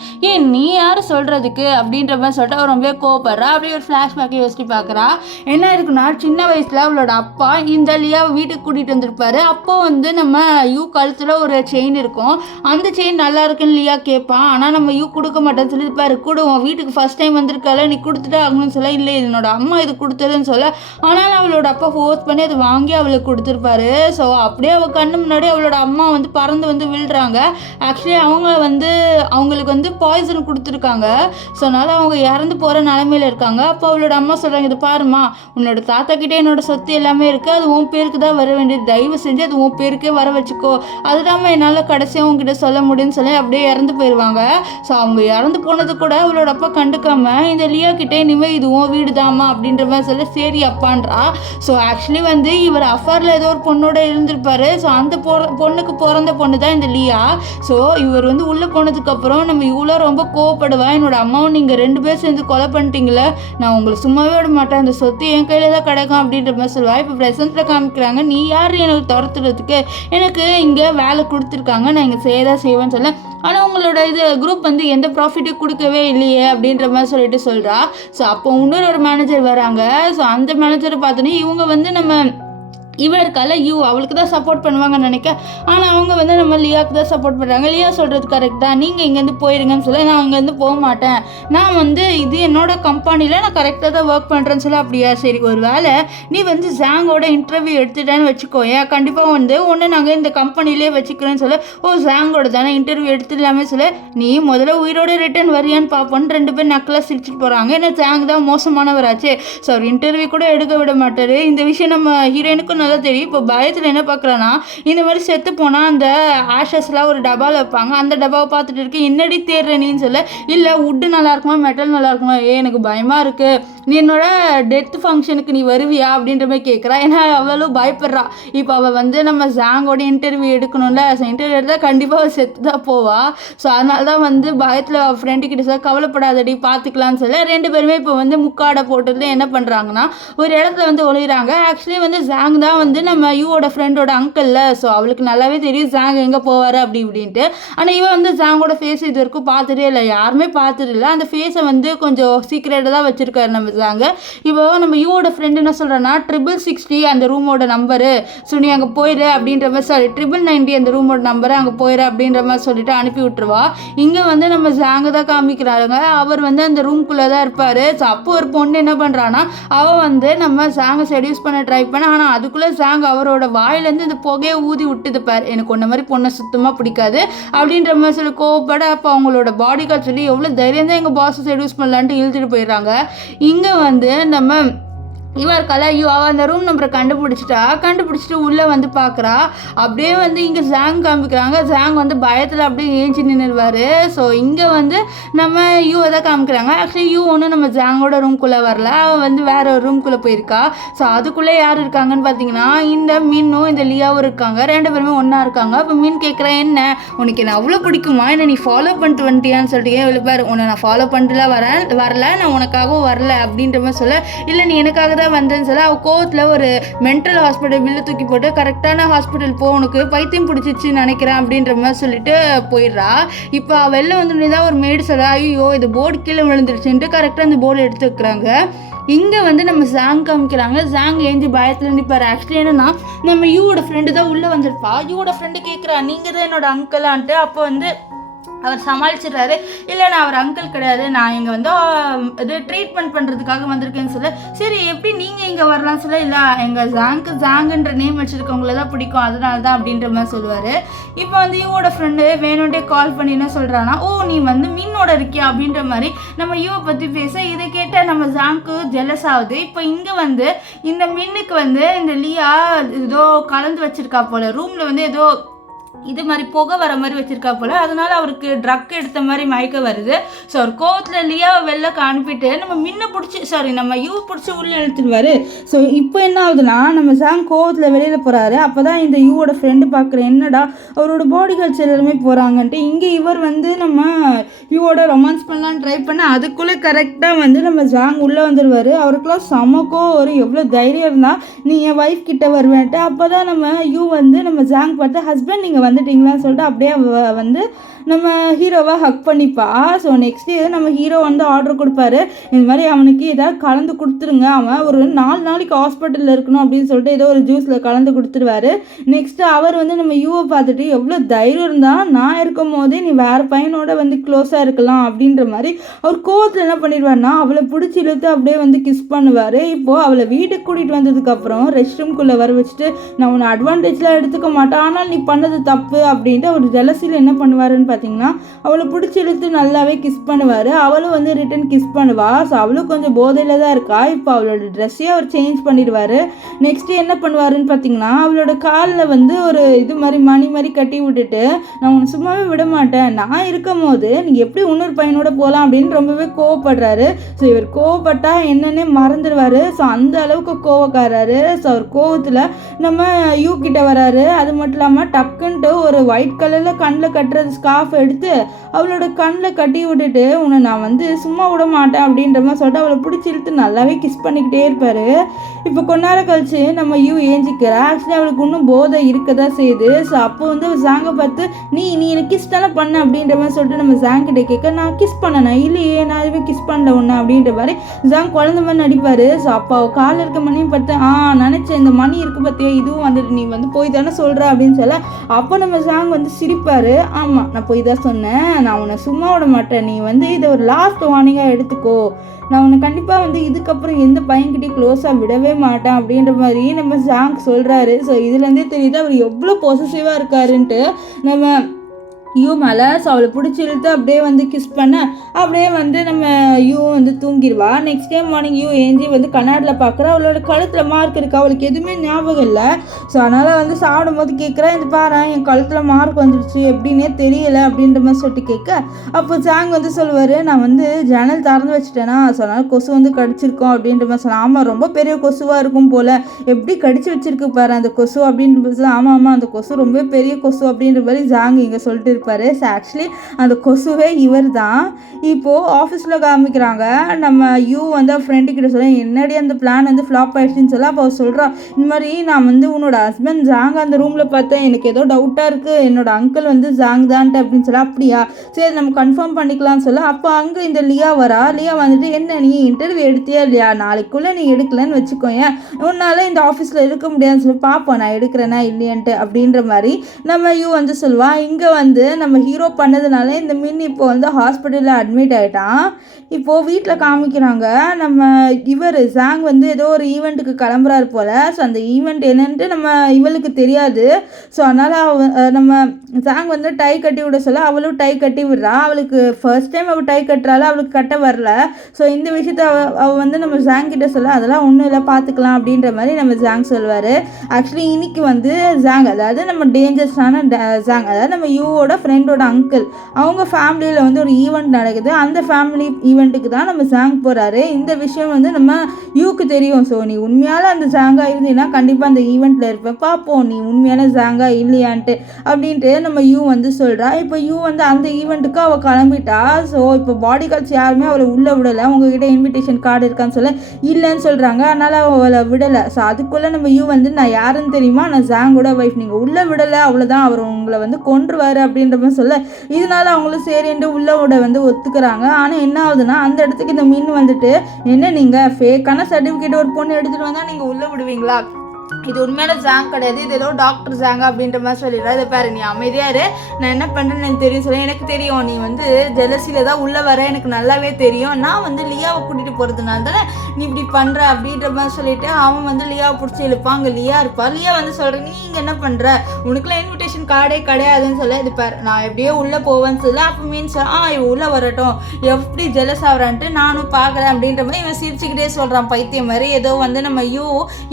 நீ யார் சொல்கிறதுக்கு அப்படின்ற மாதிரி சொல்லிட்டு அவன் ரொம்பவே கோவப்படுறா. அப்படியே ஒரு ஃப்ளாஷ்பேக்கை யோசிச்சு பார்க்குறா. என்ன இருக்குன்னா, சின்ன வயசில் அவளோட அப்பா இந்த லியாவை வீட்டுக்கு கூட்டிகிட்டு வந்திருப்பாரு. அப்போ வந்து நம்ம யூ கழுத்தில் ஒரு செயின் இருக்கும். அந்த செயின் நல்லா இருக்குன்னு லியா கேட்பான். ஆனால் நம்ம யூ கொடுக்க மாட்டேன்னு சொல்லியிருப்பாரு. உன் வீட்டுக்கு ஃபர்ஸ்ட் டைம் வந்திருக்கால, நீ கொடுத்துட்டு ஆகணும்னு சொல்ல, இல்லை என்னோட அம்மா இது கொடுத்ததுன்னு சொல்ல, ஆனால் அவளோட அப்பா ஃபோர்ஸ் பண்ணி அதை வாங்கி அவளுக்கு கொடுத்துருப்பாரு. ஸோ அப்படியே அவள் கண்ணு முன்னாடி அவளோட அம்மா வந்து பறந்து வந்து விழுறாங்க. ஆக்சுவலி அவங்க வந்து அவங்களுக்கு வந்து பாய்சன் கொடுத்துருக்காங்க. ஸோ அதனால் அவங்க இறந்து போகிற நிலைமையில் இருக்காங்க. அப்போ அவளோட அம்மா சொல்கிறாங்க, இது பாருமா, உன்னோட தாத்தா கிட்டே என்னோட சொத்து எல்லாமே இருக்குது, அது உன் பேருக்கு தான் வர வேண்டியது, தயவு செஞ்சு அது உன் பேருக்கே வர வச்சுக்கோ, அதுதான் என்னால் கடைசியாக உங்ககிட்ட சொல்ல முடியும்னு அப்படின்னு சொல்லி அப்படியே இறந்து போயிடுவாங்க. ஸோ அவங்க இறந்து போனது கூட அவளோட அப்பா கண்டுக்காம இந்த லியா கிட்டே இனிமேல் இதுவும் வீடு தாமா அப்படின்ற மாதிரி சொல்லி சரி அப்பான்றா. ஸோ ஆக்சுவலி வந்து இவர் அஃபரில் ஏதோ ஒரு பொண்ணோட இருந்திருப்பாரு. ஸோ அந்த பொண்ணுக்கு பிறந்த பொண்ணு தான் இந்த லியா. ஸோ இவர் வந்து உள்ளே போனதுக்கப்புறம் நம்ம இவ்வளோ ரொம்ப கோவப்படுவா, என்னோட அம்மாவும் நீங்கள் 2 பேர் சேர்ந்து கொலை பண்ணிட்டீங்களே, நான் உங்களை சும்மாவே விட மாட்டேன், அந்த சொத்து என் கையில் தான் கிடைக்கும் அப்படின்ற மாதிரி சொல்லுவா. இப்போ ப்ரெசென்ட்டில் காமிக்கிறாங்க, நீ யார் எனக்கு துரத்துறதுக்கு, எனக்கு இங்கே வேலை கொடுத்துருக்காங்க, நான் இங்கே செய்வேன்னு சொல்ல, ஆனால் உங்களோட இது குரூப் வந்து எந்த ப்ராஃபிட்டும் கொடுக்கவே இல்லையே அப்படின்ற மாதிரி சொல்லிட்டு சொல்கிறா. ஸோ அப்போ இன்னொரு மேனேஜர் வராங்க. ஸோ அந்த மேனேஜரை பார்த்தோன்னே இவங்க வந்து நம்ம இவருக்கால அவளுக்கு தான் சப்போர்ட் பண்ணுவாங்கன்னு நினைக்க, ஆனால் அவங்க வந்து நம்ம லியாவுக்கு தான் சப்போர்ட் பண்ணுறாங்க. லியா சொல்கிறது கரெக்டாக, நீங்கள் இங்கேருந்து போயிருங்கன்னு சொல்ல, நான் இங்கேருந்து போக மாட்டேன், நான் வந்து இது என்னோட கம்பெனியில் நான் கரெக்டாக தான் ஒர்க் பண்ணுறேன்னு சொல்ல. அப்படியா சரி, ஒரு வேளை நீ வந்து ஜாங்கோட இன்டர்வியூ எடுத்துட்டேன்னு வச்சுக்கோ, ஏன் கண்டிப்பாக வந்து ஒன்று நாங்கள் இந்த கம்பெனிலே வச்சுக்கிறேன்னு சொல்ல. ஓ ஜாங்கோட தானே இன்டர்வியூ எடுத்துடலாமே சொல்ல, நீ முதல்ல உயிரோட ரிட்டர்ன் வரியான்னு பார்ப்போன்னு 2 பேர் நக்கலாக சிரிச்சுட்டு போகிறாங்க. ஏன்னா ஜாங் தான் மோசமானவராச்சு. ஸோ அவர் இன்டர்வியூ கூட எடுக்க விட மாட்டார். இந்த விஷயம் நம்ம ஹீரோயினுக்கும் நல்லா தெரியும். இப்போ பயத்தில் என்ன பார்க்குறான்னா, இந்த மாதிரி செத்து போனால் அந்த ஆஷஸ்லாம் ஒரு டப்பாவில் வைப்பாங்க, அந்த டப்பாவை பார்த்துட்டு இருக்கு, என்னடி தேடுற நீன்னு சொல்ல, இல்லை உட்டு நல்லா இருக்குமா மெட்டல் நல்லா இருக்குமா, எனக்கு பயமாக இருக்குது, நீ என்னோட டெத் ஃபங்க்ஷனுக்கு நீ வருவியா அப்படின்ற மாதிரி கேட்குறா. ஏன்னா அவளும் பயப்படுறா. இப்போ அவள் வந்து நம்ம ஜாங்கோட இன்டர்வியூ எடுக்கணும்ல, ஸோ இன்டர்வியூ எடுத்தால் கண்டிப்பாக அவள் செத்து தான் போவா. ஸோ அதனால தான் வந்து பயத்தில் அவள் ஃப்ரெண்டுக்கிட்ட சொல்ல, கவலைப்படாதடி பார்த்துக்கலான்னு சொல்ல. 2 பேருமே இப்போ வந்து முக்காடை போட்டதுல என்ன பண்ணுறாங்கன்னா, ஒரு இடத்துல வந்து ஒளிகிறாங்க. ஆக்சுவலி வந்து ஜாங் தான் வந்து நம்ம யூவோட ஃப்ரெண்டோட அங்கிளில். ஸோ அவளுக்கு நல்லாவே தெரியும் ஜாங் எங்கே போவார் அப்படி இப்படின்ட்டு. ஆனால் இவன் வந்து ஜாங்கோட ஃபேஸ் இது வரைக்கும் பார்த்துட்டே இல்லை, யாருமே பார்த்துட்டு இல்லை. அந்த ஃபேஸை வந்து கொஞ்சம் சீக்ரெட்டாக தான் வச்சுருக்காரு நம்ம ஜாங்க. இப்போ நம்ம யூவோட ஃப்ரெண்டு என்ன சொல்கிறேன்னா, 6060 அந்த ரூமோட நம்பரு, ஸோ நீ அங்கே போயிடு அப்படின்ற மாதிரி, சாரி 9090 அந்த ரூமோட நம்பரை அங்கே போயிடு அப்படின்ற மாதிரி சொல்லிட்டு அனுப்பி விட்டுருவா. இங்கே வந்து நம்ம ஜாங்க தான் காமிக்கிறாங்க. அவர் வந்து அந்த ரூம்குள்ளே தான் இருப்பார். ஸோ அப்போ ஒரு பொண்ணு என்ன பண்ணுறான்னா, அவள் வந்து நம்ம ஜாங்கை செடியூஸ் பண்ண ட்ரை பண்ண, ஆனால் அதுக்குள்ளே ஜாங் அவரோட வாயிலேருந்து இந்த புகையை ஊதி விட்டுது பார், எனக்கு ஒன்றை மாதிரி பொண்ணை சுத்தமாக பிடிக்காது அப்படின்ற மாதிரி சொல்லி கோவப்பட. அப்போ அவங்களோட பாடி கார்டு சொல்லி எவ்வளோ தைரியம் தான் எங்கள் பாஸை செடியூஸ் பண்ணலான்ட்டு இழுத்துட்டு போயிடுறாங்க. இங்கே வந்து நம்ம இவர் அவள் அந்த ரூம் நம்பரை கண்டுபிடிச்சிட்டு உள்ளே வந்து பார்க்குறா. அப்படியே வந்து இங்கே ஜாங் காமிக்கிறாங்க. ஜாங் வந்து பயத்தில் அப்படியே ஏஞ்சி நின்றுடுவார். ஸோ இங்கே வந்து நம்ம யூவை தான் காமிக்கிறாங்க. ஆக்சுவலி யூ ஒன்றும் நம்ம ஜாங்கோட ரூம்குள்ளே வரல, அவள் வந்து வேற ஒரு ரூம்குள்ளே போயிருக்கா. ஸோ அதுக்குள்ளே யார் இருக்காங்கன்னு பார்த்தீங்கன்னா, இந்த மீனும் இந்த லியாவும் இருக்காங்க. 2 பேருமே ஒன்றா இருக்காங்க. அப்போ மீன் கேட்குறேன், என்ன உனக்கு என்ன அவ்வளோ பிடிக்குமா, என்ன நீ ஃபாலோ பண்ணிட்டு வந்துட்டியான்னு சொல்லிட்டு, இவ்வளோ பேர் உன்னை நான் ஃபாலோ பண்ணிட்டுலாம் வரல, நான் உனக்காகவும் வரல அப்படின்ற மாதிரி சொல்ல, இல்லை நீ எனக்காக வந்தேன்னு சொல்ல. அவள் கோவத்தில் ஒரு மென்டல் ஹாஸ்பிட்டல் பில்லு தூக்கி போட்டு, கரெக்டான ஹாஸ்பிட்டல் போ, உனக்கு பைத்தியம் பிடிச்சிச்சுன்னு நினைக்கிறேன் அப்படின்ற மாதிரி சொல்லிட்டு போயிடுறா. இப்போ வெளில வந்து தான் ஒரு மேடு சொல்ல, ஐயோ இது போர்டு கீழே விழுந்துருச்சுன்ட்டு கரெக்டாக அந்த போர்டு எடுத்து வைக்கிறாங்க. இங்கே வந்து நம்ம ஜாங் காமிக்கிறாங்க. ஜாங் ஏஞ்சி பயத்தில் நிற்பார். ஆக்சுவலி என்னன்னா, நம்ம யூவோட ஃப்ரெண்டு தான் உள்ளே வந்திருப்பா. யூவோட ஃப்ரெண்டு கேட்குறா, நீங்கள் தான் என்னோட அங்கிளான்ட்டு. அப்போ வந்து அவர் சமாளிச்சிடுறாரு, இல்லை நான் அவர் அங்கிள் கிடையாது, நான் இங்கே வந்து இது ட்ரீட்மெண்ட் பண்ணுறதுக்காக வந்திருக்கேன்னு சொல்ல. சரி எப்படி நீங்கள் இங்கே வரலாம்னு சொல்ல, இல்லை எங்கள் ஜாங்குன்ற நேம் வச்சுருக்கவங்கள தான் பிடிக்கும், அதனால தான் அப்படின்ற மாதிரி சொல்லுவார். இப்போ வந்து யூவோட ஃப்ரெண்டு வேணும்ட்டே கால் பண்ணி என்ன சொல்கிறான்னா, ஓ நீ வந்து மீனோட இருக்கியா அப்படின்ற மாதிரி நம்ம யூவை பற்றி பேச, இதை கேட்டால் நம்ம ஜாங்க்கு ஜெலஸ் ஆகுது. இப்போ இங்கே வந்து இந்த மீனுக்கு வந்து இந்த லியா ஏதோ கலந்து வச்சுருக்கா போல், ரூமில் வந்து ஏதோ இது மாதிரி புகை வர மாதிரி வச்சுருக்கா போல், அதனால அவருக்கு ட்ரக் எடுத்த மாதிரி மயக்க வருது. ஸோ அவர் கோவத்தில் லியாவை வெளில அனுப்பிட்டு நம்ம யூ பிடிச்சி உள்ளே இழுத்துடுவார். ஸோ இப்போ என்ன ஆகுதுன்னா, நம்ம ஜாங் கோவத்தில் வெளியில் போகிறாரு. அப்போ தான் இந்த யூவோட ஃப்ரெண்டு பார்க்குறேன், என்னடா அவரோட பாடி கார்ட்ஸ் எல்லாருமே போகிறாங்கன்ட்டு. இங்கே இவர் வந்து நம்ம யூவோட ரொமான்ஸ் பண்ணலான்னு ட்ரை பண்ண, அதுக்குள்ளே கரெக்டாக வந்து நம்ம ஜாங் உள்ளே வந்துடுவார். அவருக்குலாம் சமக்கோ ஒரு எவ்வளோ தைரியம் இருந்தால் நீ என் ஒய்ஃப் கிட்ட வருவேன்ட்டு. அப்போ தான் நம்ம யூ வந்து நம்ம ஜாங் பார்த்து, ஹஸ்பண்ட் நீங்கள் வந்துட்டீங்களான்னு சொல்லிட்டு அப்படியே வந்து நம்ம ஹீரோவை ஹக் பண்ணிப்பா. ஸோ நெக்ஸ்ட்டு நம்ம ஹீரோ வந்து ஆர்டர் கொடுப்பாரு, இந்த மாதிரி அவனுக்கு ஏதாவது கலந்து கொடுத்துருங்க, அவன் ஒரு 4 நாளைக்கு ஹாஸ்பிட்டலில் இருக்கணும் அப்படின்னு சொல்லிட்டு ஏதோ ஒரு ஜூஸில் கலந்து கொடுத்துருவாரு. நெக்ஸ்ட்டு அவர் வந்து நம்ம யூவை பார்த்துட்டு, எவ்வளோ தைரியம் இருந்தால் நான் இருக்கும் போதே நீ வேறு பையனோட வந்து க்ளோஸாக இருக்கலாம் அப்படின்ற மாதிரி அவர் கோவத்தில் என்ன பண்ணிடுவார்னா, அவளை பிடிச்சி இழுத்து அப்படியே வந்து கிஸ் பண்ணுவார். இப்போது அவளை வீட்டுக்கு கூட்டிகிட்டு வந்ததுக்கப்புறம் ரெஸ்ட் ரூம்குள்ளே வர வச்சுட்டு, நான் உன்னை அட்வான்டேஜ்லாம் எடுத்துக்க மாட்டேன், ஆனால் நீ பண்ணது தப்பு அப்படின்ட்டு அவர் ஜெலசியில் என்ன பண்ணுவாருன்னு பார்த்தீங்கன்னா அவளை பிடிச்சி இழுத்து நல்லாவே கிஸ் பண்ணுவார். அவளும் வந்து ரிட்டன் கிஸ் பண்ணுவா. ஸோ அவளும் கொஞ்சம் போதையில் தான் இருக்கா. இப்போ அவளோட ட்ரெஸ்ஸையே அவர் சேஞ்ச் பண்ணிடுவார். நெக்ஸ்ட்டு என்ன பண்ணுவாருன்னு பார்த்தீங்கன்னா அவளோட காலில் வந்து ஒரு இது மாதிரி மணி மாதிரி கட்டி விட்டுட்டு, நான் உன்னை சும்மாவே விட மாட்டேன், நான் இருக்கும் போது நீ எப்படி இன்னொரு பையனோட போகலாம் அப்படின்னு ரொம்பவே கோவப்படுறாரு. ஸோ இவர் கோவப்பட்டா என்னன்னே மறந்துடுவார். ஸோ அந்த அளவுக்கு கோவக்காரரு. ஸோ அவர் கோவத்தில் நம்ம யூ கிட்ட வராரு. அது மட்டும் இல்லாமல் டக்குன்ட்டு ஒரு ஒயிட் கலரில் கண்ணில் கட்டுறது ஸ்கார்ஃப் எடுத்து அவளோட கண்ணில் கட்டி விட்டுட்டு, உன்னை நான் வந்து சும்மா விட மாட்டேன் அப்படின்ற மாதிரி சொல்லிட்டு அவளை பிடிச்சி இழுத்து நல்லாவே கிஸ் பண்ணிக்கிட்டே இருப்பார். இப்போ கொஞ்ச நேரம் கழிச்சு நம்ம யூ ஏஞ்சிக்கிறா. ஆக்சுவலி அவளுக்கு இன்னும் போதை இருக்க தான் செய்யுது. ஸோ அப்போ வந்து ஜாங்கை பார்த்து நீ எனக்கு கிஸ் தானே பண்ண அப்படின்ற மாதிரி சொல்லிட்டு நம்ம ஜாங் கிட்ட கேட்க, நான் கிஸ் பண்ணேன் இல்லையே, நான் எதுவுமே கிஸ் பண்ணல ஒன்று அப்படின்ற மாதிரி ஜாங் குழந்த மாதிரி நடிப்பார். ஸோ அப்போ காலில் இருக்க மணியும் பார்த்து நினச்சேன் இந்த மணி இருக்கு பார்த்தியா, இதுவும் வந்துட்டு நீ வந்து போய் தானே சொல்கிற அப்படின்னு சொல்ல, அப்போ நம்ம ஜாங் வந்து சிரிப்பார். ஆமாம் நான் போய் தான் சொன்னேன், நான் உன்னை சும்மா விட மாட்டேன், நீ வந்து இதை ஒரு லாஸ்ட் வார்னிங்காக எடுத்துக்கோ, நான் உன்னை கண்டிப்பாக வந்து இதுக்கப்புறம் எந்த பையன்கிட்டையும் க்ளோஸாக விடவே மாட்டேன் அப்படின்ற மாதிரி நம்ம ஜாங் சொல்கிறாரு. ஸோ இதுலேருந்தே தெரியுது அவர் எவ்வளோ பொசசிவாக இருக்காருன்ட்டு நம்ம யூ மேலே. ஸோ அவளை பிடிச்சி இழுத்து அப்படியே வந்து கிஸ் பண்ண அப்படியே வந்து நம்ம யூ வந்து தூங்கிடுவா. நெக்ஸ்ட் டே மார்னிங் யூ ஏஞ்சி வந்து கண்ணாடியில் பார்க்குறா. அவளோட கழுத்தில் மார்க் இருக்கா, அவளுக்கு எதுவுமே ஞாபகம் இல்லை. ஸோ அதனால் வந்து சாப்பிடும் போது கேட்குறா, இது பாரு என் கழுத்தில் மார்க் வந்துடுச்சு எப்படின்னே தெரியலை அப்படின்ற மாதிரி சொல்லிட்டு கேட்க, அப்போ ஜாங் வந்து சொல்லுவார், நான் வந்து ஜன்னல் திறந்து வச்சுட்டேன்னா ஸோ அதனால் கொசு வந்து கடிச்சிருக்கோம் அப்படின்ற மாதிரி சொன்னேன். ஆமாம் ரொம்ப பெரிய கொசுவாக இருக்கும் போல், எப்படி கடிச்சு வச்சிருக்கு பாரு அந்த கொசு அப்படின்ற சொல்லி, ஆமாம் அந்த கொசு ரொம்ப பெரிய கொசு அப்படின்ற மாதிரி ஜாங் இங்கே சொல்லிட்டு இருப்பாரு. ஆக்சுவலி அந்த கொசுவே இவர் தான். இப்போது ஆஃபீஸில் காமிக்கிறாங்க. நம்ம யூ வந்து ஃப்ரெண்டு கிட்ட சொல்ல, என்னடி அந்த பிளான் வந்து ஃப்ளாப் ஆயிடுச்சுன்னு சொல்ல, அப்போ சொல்கிறா, இந்த மாதிரி நான் வந்து உன்னோட ஹஸ்பண்ட் ஜாங் அந்த ரூமில் பார்த்தேன், எனக்கு ஏதோ டவுட்டாக இருக்குது, என்னோட அங்கிள் வந்து ஜாங் தான்ட்டு அப்படின்னு சொல்ல, அப்படியா சரி நம்ம கன்ஃபார்ம் பண்ணிக்கலாம்னு சொல்ல, அப்போ அங்கே இந்த லியா வரா. லியா வந்துட்டு, என்ன நீ இன்டர்வியூ எடுத்தியா இல்லையா, நாளைக்குள்ளே நீ எடுக்கலன்னு வச்சுக்கோங்க, உன்னால் இந்த ஆஃபீஸில் இருக்க முடியாதுன்னு சொல்லி பார்ப்போம் நான் எடுக்கிறேன்னா இல்லையான்ட்டு அப்படின்ற மாதிரி நம்ம யூ வந்து சொல்லுவா. இங்கே வந்து நம்ம ஹீரோ பண்ணதுனால இந்த மின் இப்போ வந்து ஹாஸ்பிட்டலில் அட்மிட் ஆகிட்டான். இப்போது வீட்டில் காமிக்கிறாங்க. நம்ம இவர் ஜாங் வந்து ஏதோ ஒரு ஈவெண்ட்டுக்கு கிளம்புறாரு போல். ஸோ அந்த ஈவெண்ட் என்னன்ட்டு நம்ம இவளுக்கு தெரியாது. ஸோ அதனால் நம்ம ஜாங் வந்து டை கட்டி விட சொல்ல அவளும் டை கட்டி விடுறா. அவளுக்கு ஃபர்ஸ்ட் டைம் அவள் டை கட்டுறாள், அவளுக்கு கட்ட வரல. ஸோ இந்த விஷயத்த அவள் வந்து நம்ம ஜாங் கிட்ட சொல்ல, அதெல்லாம் ஒன்றும் இல்லை பார்த்துக்கலாம் அப்படின்ற மாதிரி நம்ம ஜாங் சொல்வார். ஆக்சுவலி இன்னைக்கு வந்து ஜாங், அதாவது நம்ம டேஞ்சரஸான ஜாங், அதாவது நம்ம யூவோட ஃப்ரெண்டோட அங்கிள், அவங்க ஃபேமிலியில் வந்து ஒரு ஈவெண்ட் நடக்குது. அந்த ஃபேமிலி ஈவெண்ட்டுக்கு தான் நம்ம ஜாங் போகிறாரு. இந்த விஷயம் வந்து நம்ம யூக்கு தெரியும். ஸோ நீ உண்மையால் அந்த ஜாங்காக இருந்தீங்கன்னா கண்டிப்பாக அந்த ஈவெண்ட்டில் இருப்பேன், பார்ப்போம் நீ உண்மையான ஜாங்கா இல்லையான்ட்டு அப்படின்ட்டு நம்ம யூ வந்து சொல்கிறா. இப்போ யூ வந்து அந்த ஈவெண்ட்டுக்கு அவள் கிளம்பிட்டா. ஸோ இப்போ பாடி கார்ட்ஸ் யாருமே அவளை உள்ளே விடலை. உங்ககிட்ட இன்விடேஷன் கார்டு இருக்கான்னு சொல்ல இல்லைன்னு சொல்கிறாங்க. அதனால் அவளை விடலை. ஸோ அதுக்குள்ளே நம்ம யூ வந்து, நான் யாருன்னு தெரியுமா, நான் ஜாங்கோட ஒய்ஃப், நீங்கள் உள்ளே விடலை அவ்வளோதான், அவர் உங்களை வந்து கொன்றுவார் அப்படின்ற மாதிரி சொல்ல, இதனால அவங்களும் சரின்ட்டு உள்ளே விட வந்து ஒத்துக்கிறாங்க. ஆனால் என்ன ஆகுதுன்னா அந்த இடத்துக்கு இந்த மீன் வந்துட்டு, என்ன நீங்கள் ஃபேக்கான சர்டிஃபிகேட் ஒரு பொண்ணு எடுத்துகிட்டு வந்தால் நீங்கள் உள்ளே விடுவீங்களா, இது உண்மையான ஜாங் கிடையாது, இது ஏதோ டாக்டர் ஜாங்க அப்படின்ற மாதிரி சொல்லிடுறா. இதை பாரு நீ அமைதியாரு, நான் என்ன பண்ணுறேன்னு எனக்கு தெரியும் சொல்ல, எனக்கு தெரியும் நீ வந்து ஜெலசியில் தான் உள்ளே வர, எனக்கு நல்லாவே தெரியும், நான் வந்து லியாவை கூட்டிகிட்டு போகிறதுனால தானே நீ இப்படி பண்ணுற அப்படின்ற மாதிரி சொல்லிட்டு அவன் வந்து லியாவை பிடிச்சி இழுப்பான். அங்கே லியா இருப்பா. லியா வந்து சொல்கிறேன், நீ இங்கே என்ன பண்ணுற, உனக்குலாம் இன்விடேஷன் கார்டே கிடையாதுன்னு சொல்ல, இது பாரு நான் எப்படியோ உள்ளே போவேன்னு சொல்ல, அப்போ மீன்ஸ் இவன் உள்ளே வரட்டும், எப்படி ஜெலஸ் ஆகிறான்ட்டு நானும் பார்க்குறேன் அப்படின்ற மாதிரி இவன் சிரிச்சுக்கிட்டே சொல்கிறான் பைத்தியம் மாதிரி. ஏதோ வந்து நம்ம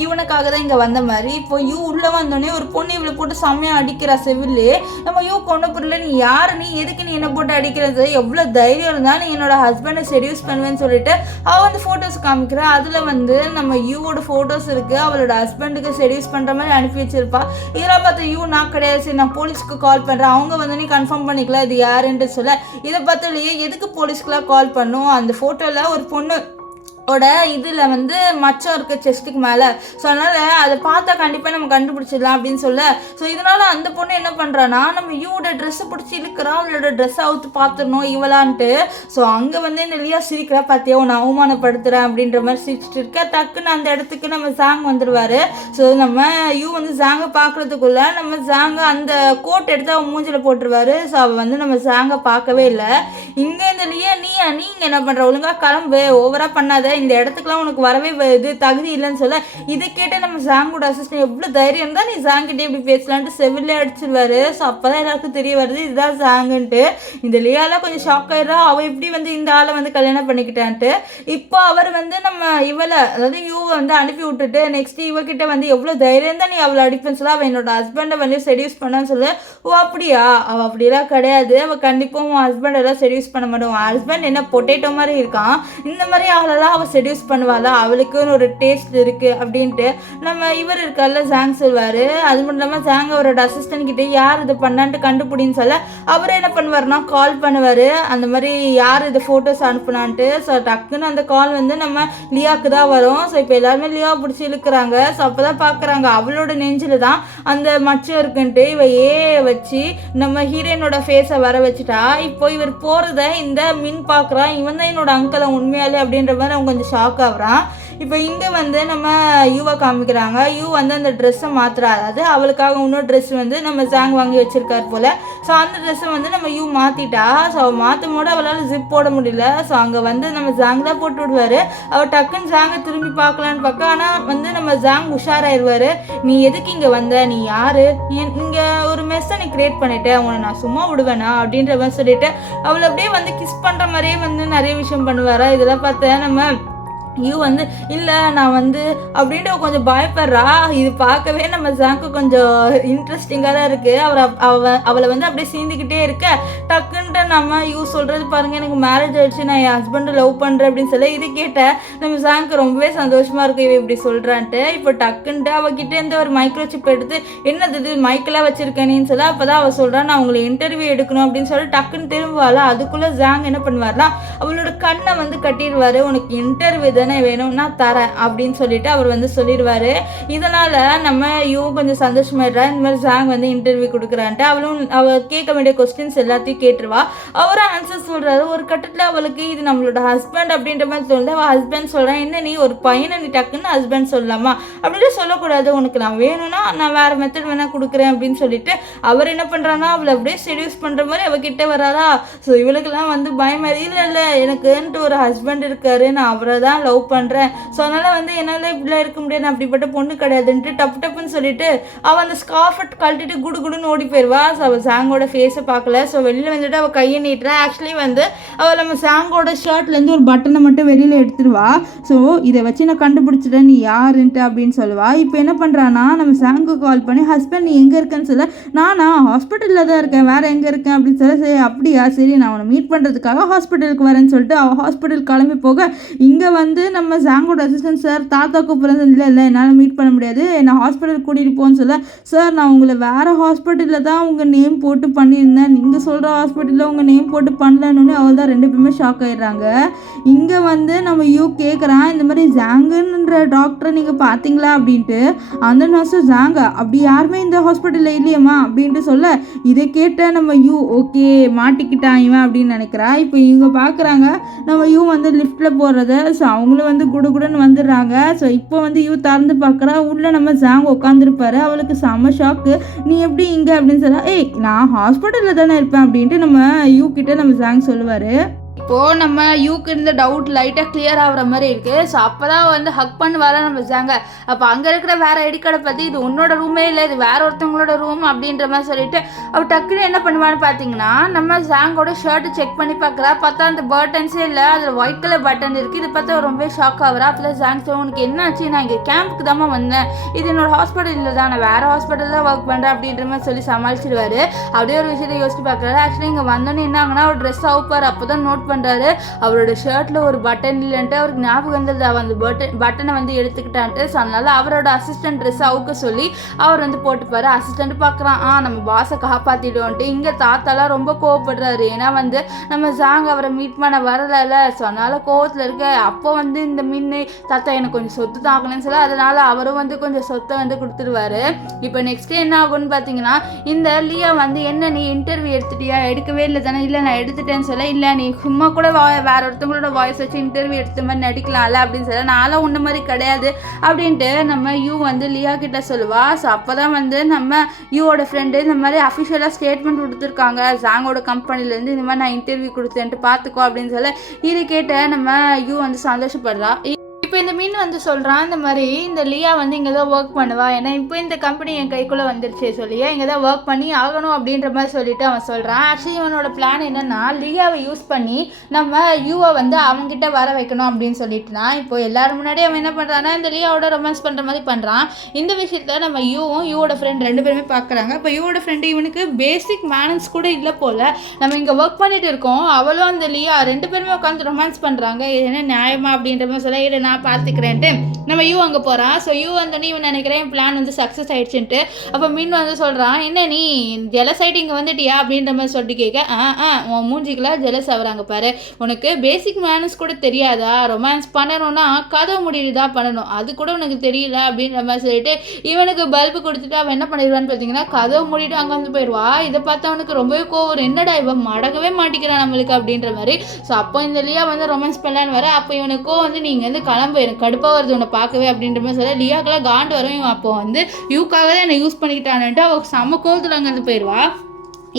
இவனுக்காக தான் இங்கே வந்த மாதிரி. இப்போ யூ உள்ளே வந்தோடனே ஒரு பொண்ணு இவளை போட்டு செம்மையாக அடிக்கிறா செவிலே. நம்ம யூ கொண்டு புரியல, நீ யார், நீ எதுக்கு நீ என்ன போட்டு அடிக்கிறது, எவ்வளோ தைரியம் இருந்தால் நீ என்னோட ஹஸ்பண்டை செடியூஸ் பண்ணுவேன்னு சொல்லிட்டு அவள் வந்து ஃபோட்டோஸ் காமிக்கிறா. அதில் வந்து நம்ம யூவோட ஃபோட்டோஸ் இருக்குது, அவளோட ஹஸ்பண்டுக்கு செடியூஸ் பண்ணுற மாதிரி அனுப்பி வச்சிருப்பா. இதெல்லாம் பார்த்து யூ நான் கிடையாது, சரி நான் போலீஸ்க்கு கால் பண்ணுறேன், அவங்க வந்து நீ கன்ஃபார்ம் பண்ணிக்கலாம் இது யாருன்ட்டு சொல்ல, இதை பார்த்தாலேயே எதுக்கு போலீஸ்க்குலாம் கால் பண்ணும், அந்த ஃபோட்டோவில் ஒரு பொண்ணு இதில் வந்து மச்சம் இருக்குது செஸ்ட்டுக்கு மேலே. ஸோ அதனால் அதை பார்த்தா கண்டிப்பாக நம்ம கண்டுபிடிச்சிடலாம் அப்படின்னு சொல்ல, ஸோ இதனால் அந்த பொண்ணு என்ன பண்ணுறான்னா நம்ம யூவோட ட்ரெஸ்ஸை பிடிச்சி இழுக்கிறா, அவளோட ட்ரெஸ்ஸை அவுத்து பார்த்துடணும் இவளான்ட்டு. ஸோ அங்கே வந்து இந்த லியா சிரிக்கிறா, பார்த்தியா உன்னை அவமானப்படுத்துகிறேன் அப்படின்ற மாதிரி சிரிச்சிட்டு இருக்க. டக்குன்னு அந்த இடத்துக்கு நம்ம ஜாங் வந்துடுவார். ஸோ நம்ம யூ வந்து ஜாங்கை பார்க்குறதுக்குள்ளே நம்ம ஜாங்கை அந்த கோட் எடுத்து அவன் மூஞ்சில் போட்டுருவார். ஸோ அவள் வந்து நம்ம ஜாங்கை பார்க்கவே இல்லை. இங்கே இந்த லியா, நீ இங்கே என்ன பண்ணுற, ஒழுங்காக கிளம்பு, ஓவராக பண்ணாத, இந்த இடத்துக்குலாம் உனக்கு வரவே இது தகுதி இல்லைன்னு சொல்ல, இதை கேட்ட நம்ம ஜாங்கோட அசிஸ்டன்ட் எவ்வளோ தைரியம் இருந்தால் நீ ஜாங்கிட்டே இப்படி பேசலான்ட்டு செவிலே அடிச்சிருவாரு. ஸோ அப்போ தான் எல்லாருக்கும் தெரிய வருது இதுதான் ஜாங்குன்ட்டு. இந்த லியாலாம் கொஞ்சம் ஷாக் ஆயிடுறா, அவள் எப்படி வந்து இந்த ஆளை வந்து கல்யாணம் பண்ணிக்கிட்டான்ட்டு. இப்போ அவர் வந்து நம்ம இவளை அதாவது யூவை வந்து அனுப்பி விட்டுட்டு நெக்ஸ்ட் இவகிட்ட வந்து எவ்வளோ தைரியம் தான் நீ அவளை அடிப்பேன்னு சொல்ல, அவள் என்னோட ஹஸ்பண்டை வந்து செடியூஸ் பண்ணான்னு சொல்லு. ஓ அப்படியா, அவள் அப்படிலாம் கிடையாது, அவள் கண்டிப்பாக உன் ஹஸ்பண்ட் எல்லாம் செடியூஸ் பண்ண மாட்டோம், உன் ஹஸ்பண்ட் என்ன பொட்டேட்டோ மாதிரி இருக்கான், இந்த மாதிரி ஆளெல்லாம் அவள் செடியூஸ் பண்ணுவாளா, அவளுக்குன்னு ஒரு டேஸ்ட் இருக்குது அப்படின்ட்டு நம்ம இவர் இருக்கார்ல ஜாங் சொல்வார். அது மட்டும் இல்லாமல் ஜாங் அவரோட அசிஸ்டன்ட் கிட்டே யார் இது பண்ணான்ட்டு கண்டுபிடின்னு சொல்ல, அவர் என்ன பண்ணுவார்னா கால் பண்ணுவார், அந்த மாதிரி யார் இது ஃபோட்டோஸ் அனுப்புனான்ட்டு. ஸோ டக்குன்னு அந்த கால் வந்து நம்ம லியாவுக்கு தான் வரும். ஸோ இப்போ எல்லாருமே லியாவை பிடிச்சி இழுக்கிறாங்க. ஸோ அப்போ தான் பார்க்குறாங்க அவளோட நெஞ்சில் தான் அந்த மச்சம் இருக்குன்ட்டு. இவ வச்சு நம்ம ஹீரோயினோட ஃபேஸை வர வச்சுட்டா. இப்போ இவர் போகிறத இந்த மின் பார்க்குறான், இவன் தான் என்னோட அங்கிளை உண்மையாலே அப்படின்ற மாதிரி அவன் கொஞ்சம் ஷாக் ஆகுறான். இப்போ இங்கே வந்து நம்ம யூவை காமிக்கிறாங்க. யூ வந்து அந்த ட்ரெஸ்ஸை மாற்றுறா, அதாவது அவளுக்காக இன்னொரு ட்ரெஸ் வந்து நம்ம ஜாங் வாங்கி வச்சிருக்காரு போல். ஸோ அந்த ட்ரெஸ்ஸை வந்து நம்ம யூ மாற்றிட்டா. ஸோ அவள் மாற்றும் போது அவளால் ஜிப் போட முடியல. ஸோ அங்கே வந்து நம்ம ஜாங் தான் போட்டு விடுவார். அவள் டக்குன்னு ஜாங்கை திரும்பி பார்க்கலான்னு பார்க்க, ஆனால் வந்து நம்ம ஜாங் உஷாராயிருவார். நீ எதுக்கு இங்கே வந்த, நீ யார், இங்கே ஒரு மெஸ்ஸை நீ கிரியேட் பண்ணிட்ட, உன்னை நான் சும்மா விடுவேனா அப்படின்ற மாதிரி சொல்லிட்டு அவளை அப்படியே வந்து கிஸ் பண்ணுற மாதிரியே வந்து நிறைய விஷயம் பண்ணுவாரா. இதெல்லாம் பார்த்த நம்ம யூ வந்து இல்லை நான் வந்து அப்படின்ட்டு கொஞ்சம் பயப்படுறா. இது பார்க்கவே நம்ம ஜாங்க்கு கொஞ்சம் இன்ட்ரெஸ்டிங்காக தான் இருக்குது. அவளை வந்து அப்படியே சீந்திக்கிட்டே இருக்க டக்குன்ட்டு நம்ம யூ சொல்கிறது பாருங்கள், எனக்கு மேரேஜ் ஆகிடுச்சு, நான் என் ஹஸ்பண்டை லவ் பண்ணுறேன் அப்படின்னு சொல்லி இது கேட்ட நம்ம ஜாங்க்கு ரொம்பவே சந்தோஷமாக இருக்குது இவ இப்படி சொல்கிறான்ட்டு. இப்போ டக்குன்ட்டு அவகிட்டேருந்து ஒரு மைக்ரோசிப் எடுத்து என்னது மைக்கெல்லாம் வச்சுருக்கேன்னு சொல்ல, அப்போ தான் அவள் சொல்கிறான் நான் உங்களை இன்டர்வியூ எடுக்கணும் அப்படின்னு சொல்லி டக்குன்னு திரும்புவாள். அதுக்குள்ளே ஜாங் என்ன பண்ணுவார்னா அவளோட கண்ணை வந்து கட்டிடுவார். உனக்கு இன்டர்வியூ தானே வேணும்னா தரேன் அப்படின்னு சொல்லிட்டு அவர் வந்து சொல்லிடுவார். இதனால் நம்ம யூ கொஞ்சம் சந்தோஷமாயிடுறா. இந்த மாதிரி ஜாங் வந்து இன்டர்வியூ கொடுக்குறான்ட்டு அவள் கேட்க வேண்டிய கொஸ்டின்ஸ் எல்லாத்தையும் கேட்டுருவா. அவரும் ஆன்சர் சொல்கிறாரு. ஒரு கட்டத்தில் அவளுக்கு இது நம்மளோட ஹஸ்பண்ட் அப்படின்ற மாதிரி சொல்லுது. அவள் ஹஸ்பண்ட் சொல்கிறான், என்ன நீ ஒரு பையனை நீ டக்குன்னு ஹஸ்பண்ட் சொல்லலாமா, அப்படின்னு சொல்லக்கூடாது, உனக்கு நான் வேணும்னா நான் வேறு மெத்தட் வேணால் கொடுக்குறேன் அப்படின்னு சொல்லிட்டு அவர் என்ன பண்ணுறான்னா அவளை அப்படியே செடியூஸ் பண்ணுற மாதிரி அவகிட்ட வராதா. ஸோ இவளுக்கெல்லாம் வந்து பயமாரி இல்லை எனக்குன்ட்டு ஒரு ஹஸ்பண்ட் இருக்காரு, நான் அவரை தான் லவ் பண்ணுறேன், ஸோ அதனால் வந்து என்னால் இப்படிலாம் இருக்க முடியாது, நான் அப்படிப்பட்ட பொண்ணு கிடையாதுன்ட்டு டப்புன்னு சொல்லிட்டு அவள் அந்த ஸ்கார்ஃபட் கழட்டிட்டு குடுன்னு ஓடி போயிடுவா. ஸோ அவள் சாங்கோட ஃபேஸை பார்க்கல. ஸோ வெளியில் வந்துட்டு அவள் கையை நீட்டுறா. ஆக்சுவலி வந்து அவள் நம்ம சாங்கோட ஷர்ட்லேருந்து ஒரு பட்டனை மட்டும் வெளியில் எடுத்துருவா. ஸோ இதை வச்சு நான் கண்டுபிடிச்சிட்டேன் நீ யாருன்ட்டு அப்படின்னு சொல்லுவா. இப்போ என்ன பண்ணுறான்னா நம்ம சாங்கு கால் பண்ணி ஹஸ்பண்ட் நீ எங்கே இருக்கேன்னு சொல்ல, நானா ஹாஸ்பிட்டலில் தான் இருக்கேன், வேறு எங்கே இருக்கேன் அப்படின்னு சொல்ல, சரி அப்படியா சரி நான் அவனை மீட் பண்ணுறதுக்காக ஹாஸ்பிட்டலுக்கு வரேன்னு சொல்லிட்டு அவள் ஹாஸ்பிட்டல் கிளம்பி போக இங்கே வந்து நம்ம ஜாங்கோட அசிஸ்டன்ட் சார் தாத்தா கூப்பிட்றது இல்லை என்னால் மீட் பண்ண முடியாது, என்னை ஹாஸ்பிட்டல் கூட்டிகிட்டு போன்னு சொல்ல, சார் நான் உங்களை வேறு ஹாஸ்பிட்டலில் தான் உங்கள் நேம் போட்டு பண்ணியிருந்தேன், நீங்கள் சொல்கிற ஹாஸ்பிட்டலில் உங்கள் நேம் போட்டு பண்ணலன்னு அவள் தான் 2 பேருமே ஷாக் ஆகிடுறாங்க. இங்கே வந்து நம்ம யூ கேட்குறான் இந்த மாதிரி ஜாங்குன்ற டாக்டரை நீங்கள் பார்த்தீங்களா அப்படின்ட்டு. அந்த நர்ஸு ஜாங்கா அப்படி யாருமே இந்த ஹாஸ்பிட்டலில் இல்லையம்மா அப்படின்ட்டு சொல்ல, இதை கேட்ட நம்ம யூ ஓகே மாட்டிக்கிட்டான் இவன் அப்படின்னு நினைக்கிறா. இப்போ இவங்க பார்க்குறாங்க நம்ம யூ வந்து லிஃப்ட்டில் போடுறத. ஸோ அவங்களும் வந்து குடுன்னு வந்துடுறாங்க. ஸோ இப்போ வந்து யூ திறந்து பார்க்குறா, உள்ளே நம்ம ஜாங் உட்காந்துருப்பாரு. அவளுக்கு செம்ம ஷாக்கு, நீ எப்படி இங்கே அப்படின்னு சொல்ல, ஏய் நான் ஹாஸ்பிட்டலில் தானே இருப்பேன் அப்படின்ட்டு நம்ம யூ கிட்ட நம்ம ஜாங் சொல்லுவார். இப்போது நம்ம யூக்கு இருந்த டவுட் லைட்டாக கிளியர் ஆகிற மாதிரி இருக்குது. ஸோ அப்போ தான் வந்து ஹக் பண்ணுவார நம்ம ஜாங்க. அப்போ அங்கே இருக்கிற வேறு ஐடி கார்டை பற்றி இது உன்னோட ரூமே இல்லை, இது வேறு ஒருத்தவங்களோட ரூம் அப்படின்ற மாதிரி சொல்லிட்டு அவள் டக்குன்னு என்ன பண்ணுவான்னு பார்த்தீங்கன்னா நம்ம ஜாங்கோட ஷர்ட்டு செக் பண்ணி பார்க்குறா. பார்த்தா அந்த பட்டன்ஸே இல்லை, அதில் ஒயிட் கலர் பட்டன் இருக்குது. இது பார்த்தா ரொம்ப ஷாக் ஆகுறா. அப்போ ஜாங் சொல்ல, உனக்கு என்ன ஆச்சு, நான் இங்கே கேம்புக்கு தான் வந்தேன், இது என்னோட ஹாஸ்பிட்டல் இல்லை தான், நான் வேறு ஹாஸ்பிட்டல் தான் ஒர்க் பண்ணுறேன் அப்படின்ற மாதிரி சொல்லி சமாளிச்சிடுவார். அப்படியே ஒரு விஷயத்தை யோசிச்சு பார்க்குறாரு. ஆக்சுவலி இங்கே வந்தோன்னே என்ன ஆகுனா ஒரு ட்ரெஸ் அவுப்பார். அப்போ தான் நோட் பண்ணுறாரு அவரோட ஷர்ட்டில் ஒரு பட்டன் இல்லைன்ட்டு அவருக்கு ஞாபகம் வந்தது. அவன் அந்த பட்டனை வந்து எடுத்துக்கிட்டான்ட்டு. ஸோ அதனால அவரோட அசிஸ்டன்ட் ட்ரெஸ் அவுக்க சொல்லி அவர் வந்து போட்டுப்பாரு. அசிஸ்டன்ட் பார்க்குறான், நம்ம பாஸை காப்பாற்றிடுவோன்ட்டு. இங்கே தாத்தாலாம் ரொம்ப கோவப்படுறாரு. ஏன்னா வந்து நம்ம ஜாங் அவரை மீட் பண்ண வரல. ஸோ அதனால் கோவத்தில் இருக்க. அப்போ வந்து இந்த மின்னு தாத்தா எனக்கு கொஞ்சம் சொத்து தாக்கணும்னு சொல்ல, அதனால் அவரும் வந்து கொஞ்சம் சொத்தை வந்து கொடுத்துருவாரு. இப்போ நெக்ஸ்ட்டு என்ன ஆகும்னு பார்த்தீங்கன்னா இந்த லியா வந்து என்ன நீ இன்டர்வியூ எடுத்துட்டியா, எடுக்கவே இல்லை தானே, இல்லை நான் எடுத்துட்டேன்னு சொல்ல, இல்லை நீ சும்மா சும்மா கூட வேற ஒருத்தவங்களோட வாய்ஸ் வச்சு இன்டர்வியூ எடுத்த மாதிரி நடிக்கலாம்ல அப்படின்னு சொல்ல, நான்லாம் ஒன்று மாதிரி கிடையாது அப்படின்ட்டு நம்ம யூ வந்து லியா கிட்ட சொல்லுவா. ஸோ அப்போ தான் வந்து நம்ம யூவோட ஃப்ரெண்டு இந்த மாதிரி அஃபிஷியலாக ஸ்டேட்மெண்ட் கொடுத்துருக்காங்க ஜாங்கோட கம்பெனிலேருந்து, இந்த மாதிரி நான் இன்டர்வியூ கொடுத்தேன்ட்டு பார்த்துக்கோ அப்படின்னு சொல்ல, இது கேட்ட நம்ம யூ வந்து சந்தோஷப்படுறா. இப்போ இந்த மீன் வந்து சொல்கிறான், இந்த மாதிரி இந்த லியா வந்து இங்கே தான் ஒர்க் பண்ணுவா, ஏன்னா இப்போ இந்த கம்பெனி என் கைக்குள்ளே வந்துருச்சு சொல்லியா, இங்கே தான் ஒர்க் பண்ணி ஆகணும் அப்படின்ற மாதிரி சொல்லிட்டு அவன் சொல்கிறான். ஆக்சுவலி இவனோட பிளான் என்னென்னா லியாவை யூஸ் பண்ணி நம்ம யூவை வந்து அவங்ககிட்ட வர வைக்கணும் அப்படின்னு சொல்லிட்டுனா, இப்போ எல்லாரும் முன்னாடி அவன் என்ன பண்ணுறான்னா இந்த லியாவோட ரொமான்ஸ் பண்ணுற மாதிரி பண்ணுறான். இந்த விஷயத்தில் நம்ம யூவும் யூவோட ஃப்ரெண்ட் ரெண்டு பேருமே பார்க்குறாங்க. இப்போ யூவோட ஃப்ரெண்டு இவனுக்கு பேசிக் மேனர்ஸ் கூட இல்லை போல், நம்ம இங்கே ஒர்க் பண்ணிட்டு இருக்கோம், அவளும் அந்த லியா ரெண்டு பேருமே உட்காந்து ரொமான்ஸ் பண்ணுறாங்க, இது என்ன நியாயமா அப்படின்ற மாதிரி சொல்ல, இது நான் பார்த்துக்கிறேன்ட்டு நம்ம யூ அங்கே போகிறான். ஸோ யூ வந்தோடனே இவன் நினைக்கிறேன் என் பிளான் வந்து சக்ஸஸ் ஆகிடுச்சுன்ட்டு. அப்போ மீன் வந்து சொல்கிறான், என்ன நீ ஜெலஸ் ஆகிட்டு இங்கே வந்துட்டியா அப்படின்ற மாதிரி சொல்லிட்டு கேட்க, உன் மூஞ்சிக்கெலாம் ஜெலஸ் ஆகுறாங்க பாரு, உனக்கு பேசிக் மேனர்ஸ் கூட தெரியாதா, ரொமான்ஸ் பண்ணணும்னா கதவு முடியுதா பண்ணணும், அது கூட உனக்கு தெரியல அப்படின்ற மாதிரி சொல்லிட்டு இவனுக்கு பல்பு கொடுத்துட்டு அவன் என்ன பண்ணிடுவான்னு பார்த்தீங்கன்னா கதவு மூடிட்டு அங்கே வந்து போயிடுவா. இதை பார்த்து அவனுக்கு ரொம்பவே கோவம், என்னடா இவன் மடக்கவே மாட்டிக்கிறான் நம்மளுக்கு அப்படின்ற மாதிரி. ஸோ அப்போ இந்த லியா வந்து ரொமான்ஸ் பண்ணலான்னு வர, அப்போ இவனுக்கோ வந்து நீங்கள் வந்து கிளம்பு, எனக்கு கடுப்பாக வருது உன்னை பார்க்கவே அப்படின்ற மாதிரி சொல்ல, லியாக்கெல்லாம் காண்டு வரும். இவன் அப்போ வந்து யூக்காக தான் என்னை யூஸ் பண்ணிக்கிட்டான்ட்டு அவள் செம்ம கோவத்தில் அங்கேருந்து போயிடுவா.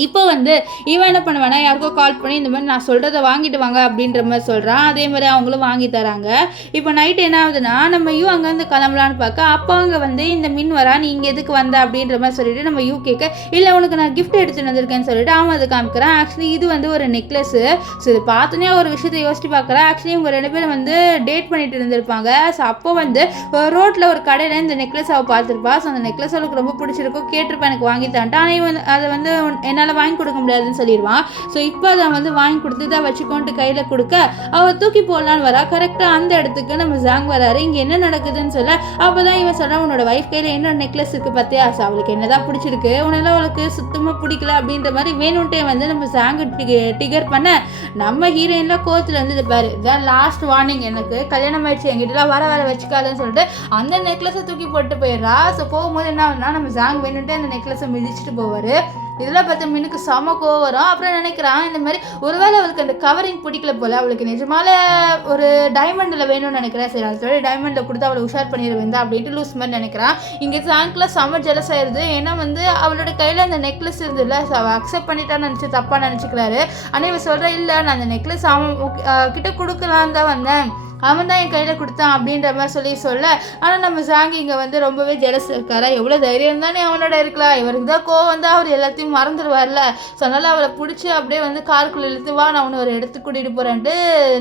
இப்போ வந்து இவன் என்ன பண்ணுவானா யாருக்கோ கால் பண்ணி இந்த மாதிரி நான் சொல்கிறத வாங்கிட்டு வாங்க அப்படின்ற மாதிரி சொல்கிறான். அதே மாதிரி அவங்களும் வாங்கி தராங்க. இப்போ நைட்டு என்ன ஆகுதுன்னா நம்ம யூ அங்கேருந்து கிளம்பலான்னு பார்க்க, அப்போ அங்கே வந்து இந்த மின் வரா, நீ இங்கே எதுக்கு வந்த அப்படின்ற மாதிரி சொல்லிட்டு நம்ம யூ கேட்க, இல்லை உனக்கு நான் கிஃப்ட் எடுத்துகிட்டு வந்திருக்கேன்னு சொல்லிட்டு அவன் அதை காமிக்கிறான். ஆக்சுவலி இது வந்து ஒரு நெக்லஸ்ஸு. ஸோ இது பார்த்தோன்னே ஒரு விஷயத்தை யோசிச்சு பார்க்குறேன். ஆக்சுவலி இவங்க ரெண்டு பேரும் வந்து டேட் பண்ணிட்டு இருந்திருப்பாங்க. ஸோ அப்போ வந்து ரோட்டில் ஒரு கடையில் இந்த நெக்லஸ் அவள் பார்த்துருப்பா. ஸோ அந்த நெக்லஸ் அவளுக்கு ரொம்ப பிடிச்சிருக்கும், கேட்டிருப்பா எனக்கு வாங்கி தரேன்ட்டு. ஆனால் இவன் அதை வந்து என்னால் வாங்கி கொடுக்க முடியாதுன்னு சொல்லிடுவான். ஸோ இப்போ அதை வந்து வாங்கி கொடுத்து தான் வச்சுக்கோன்ட்டு கையில் கொடுக்க அவள் தூக்கி போடலான்னு வரா. கரெக்டாக அந்த இடத்துக்கு நம்ம ஜாங் வராரு. இங்கே என்ன நடக்குதுன்னு சொல்ல, அப்போ தான் இவன் சொல்கிறான், உன்னோட வைஃப் கையில் என்னோட நெக்லஸ் இருக்குது பார்த்தியா, ஸோ அவளுக்கு என்னதான் பிடிச்சிருக்கு, உன்னெல்லாம் அவளுக்கு சுத்தமாக பிடிக்கல அப்படின்ற மாதிரி வேணும்ட்டே வந்து நம்ம ஜாங் டிகர் பண்ண, நம்ம ஹீரோயின்லாம் கோவத்தில் வந்து இது பாரு, இதான் லாஸ்ட் வார்னிங், எனக்கு கல்யாணம் ஆயிடுச்சு, எங்கிட்டலாம் வர வச்சுக்காதுன்னு சொல்லிட்டு அந்த நெக்லஸை தூக்கி போட்டு போயிடுறா. ஸோ போகும்போது என்ன ஆகுதுன்னா நம்ம ஜாங் வேணும்ட்டே அந்த நெக்லஸை மிதிச்சுட்டு போவார். இதெல்லாம் பார்த்து மீனுக்கு செம கோவம் வரும். அப்புறம் நினைக்கிறான் இந்த மாதிரி ஒருவேளை அவளுக்கு அந்த கவரிங் பிடிக்கல போல், அவளுக்கு நிஜமால ஒரு டைமண்டில் வேணும்னு நினைக்கிறேன், சரி அது சொல்லி டைமண்டில் கொடுத்து அவளை உஷார் பண்ணிடுவேன் அப்படின்ட்டு லூஸ் மாதிரி நினைக்கிறான். இங்கே ஜாங்க்லாம் செம ஜெலஸ் ஆயிடுது. ஏன்னா வந்து அவளோட கையில் அந்த நெக்லஸ் இருந்ததுல, ஸோ அவள் அக்செப்ட் பண்ணிட்டான்னு நினச்சி தப்பாக நினச்சிக்கிறாரு. ஆனால் இவன் சொல்கிறேன், இல்லை நான் அந்த நெக்லஸ் அவன் கிட்ட கொடுக்கலான்னு தான் வந்தேன், அவன் தான் என் கையில் கொடுத்தான் அப்படின்ற மாதிரி சொல்ல, ஆனால் நம்ம ஜாங் இங்கே வந்து ரொம்பவே ஜெலஸ் இருக்காரா, எவ்வளோ தைரியம் தானே அவனோட இருக்கலாம், இவருக்கு தான் கோவம் வந்து அவர் எல்லாத்தையும் மறந்துடுவார்ல. ஸோ அதனால் அவளை பிடிச்சி அப்படியே வந்து காருக்குள்ளே இழுத்து வா நான் அவனை ஒரு இடத்துக்கு கூட்டிகிட்டு போகிறேன்ட்டு